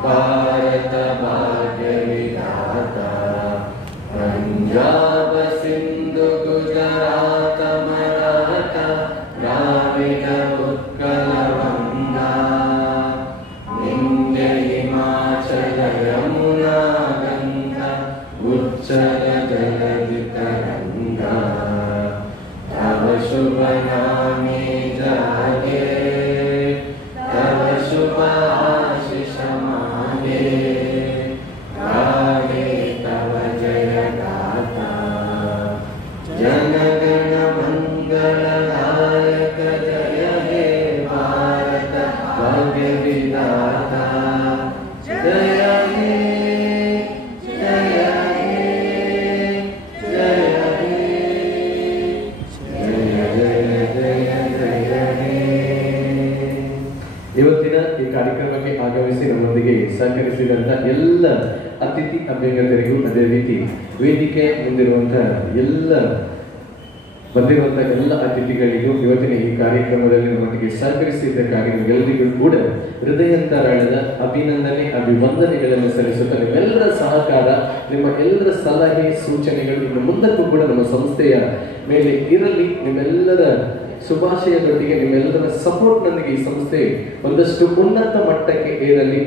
ಭಾರತ ಭಾಗ್ಯ ವಿಧಾತ ಪಂಜಾಬ ಸಿಂಧು ಗುಜರಾತ ಮರಾಠ ದ್ರಾವಿಡ ಉತ್ಕಲ ಗಂಗಾ ವಿಂಧ್ಯ ಹಿಮಾಚಲ ಯಮುನಾ ಗಂಗಾ ಉಚ್ಚಲ ಜಲಧಿ ತರಂಗಾ ತವ ಶುಭ ನಾಮೇ ಜಾಗೆ तव शुभ आशीष मांगे गाहे तव जय गाथा जन गण मंगल दायक जय हे भारत भाग्य विधाता जय हे जय हे जय हे ಇವತ್ತಿನ ಈ ಕಾರ್ಯಕ್ರಮಕ್ಕೆ ಆಗಮಿಸಿ ನಮ್ಮೊಂದಿಗೆ ಸಹಕರಿಸಿದಂತ ಎಲ್ಲ ಅತಿಥಿ ಅಭ್ಯಂಗತರಿಗೂ ಅದೇ ರೀತಿ ವೇದಿಕೆ ಮುಂದಿರುವಂತಹ ಬಂದಿರುವಂತಹ ಎಲ್ಲ ಅತಿಥಿಗಳಿಗೂ ಇವತ್ತಿನ ಈ ಕಾರ್ಯಕ್ರಮದಲ್ಲಿ ನಮ್ಮೊಂದಿಗೆ ಸಹಕರಿಸಿದ್ದಕ್ಕಾಗಿ ನಿಮ್ಮೆಲ್ಲರಿಗೂ ಕೂಡ ಹೃದಯಾಂತರಾಳದ ಅಭಿನಂದನೆ ಅಭಿವಂದನೆಗಳನ್ನು ಸಲ್ಲಿಸುತ್ತಾ ನಿಮ್ಮೆಲ್ಲರ ಸಹಕಾರ ನಿಮ್ಮ ಎಲ್ಲರ ಸಲಹೆ ಸೂಚನೆಗಳು ಇನ್ನು ಮುಂದಕ್ಕೂ ಕೂಡ ನಮ್ಮ ಸಂಸ್ಥೆಯ ಮೇಲೆ ಇರಲಿ. ನಿಮ್ಮೆಲ್ಲರ ಶುಭಾಶಯದೊಂದಿಗೆ ನಿಮ್ಮೆಲ್ಲರ ಸಪೋರ್ಟ್ನೊಂದಿಗೆ ಈ ಸಂಸ್ಥೆ ಒಂದಷ್ಟು ಉನ್ನತ ಮಟ್ಟಕ್ಕೆ ಏರಲಿ.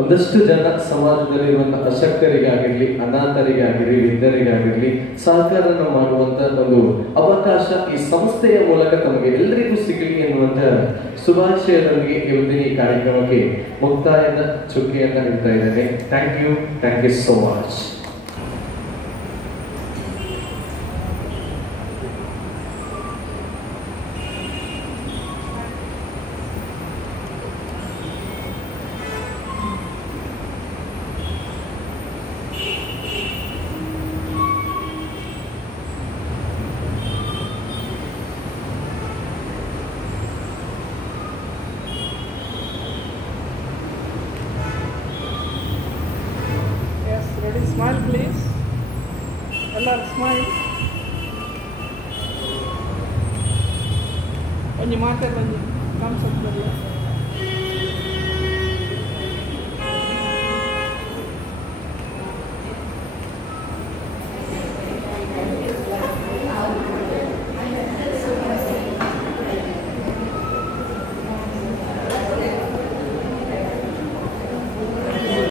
ಒಂದಷ್ಟು ಜನ ಸಮಾಜದಲ್ಲಿರುವಂತಹ ಅಶಕ್ತರಿಗಾಗಿರ್ಲಿ, ಅನಾಥರಿಗಾಗಿರ್ಲಿ, ವೃದ್ಧರಿಗಾಗಿರ್ಲಿ ಸಹಕಾರನ ಮಾಡುವಂತ ಒಂದು ಅವಕಾಶ ಈ ಸಂಸ್ಥೆಯ ಮೂಲಕ ತಮಗೆ ಎಲ್ಲರಿಗೂ ಸಿಗಲಿ ಎನ್ನುವಂತಹ ಶುಭಾಶಯದೊಂದಿಗೆ ಇವತ್ತಿನ ಈ ಕಾರ್ಯಕ್ರಮಕ್ಕೆ ಮುಕ್ತಾಯದ ಚುಕ್ಕೆಯನ್ನ ನೀಡ್ತಾ ಇದ್ದೇನೆ. Thank you so much. Smile ಒಂಜಿ ಮಾತಾಡ ಒಂಜಿ ಕಾನ್ಸೆಪ್ಟ್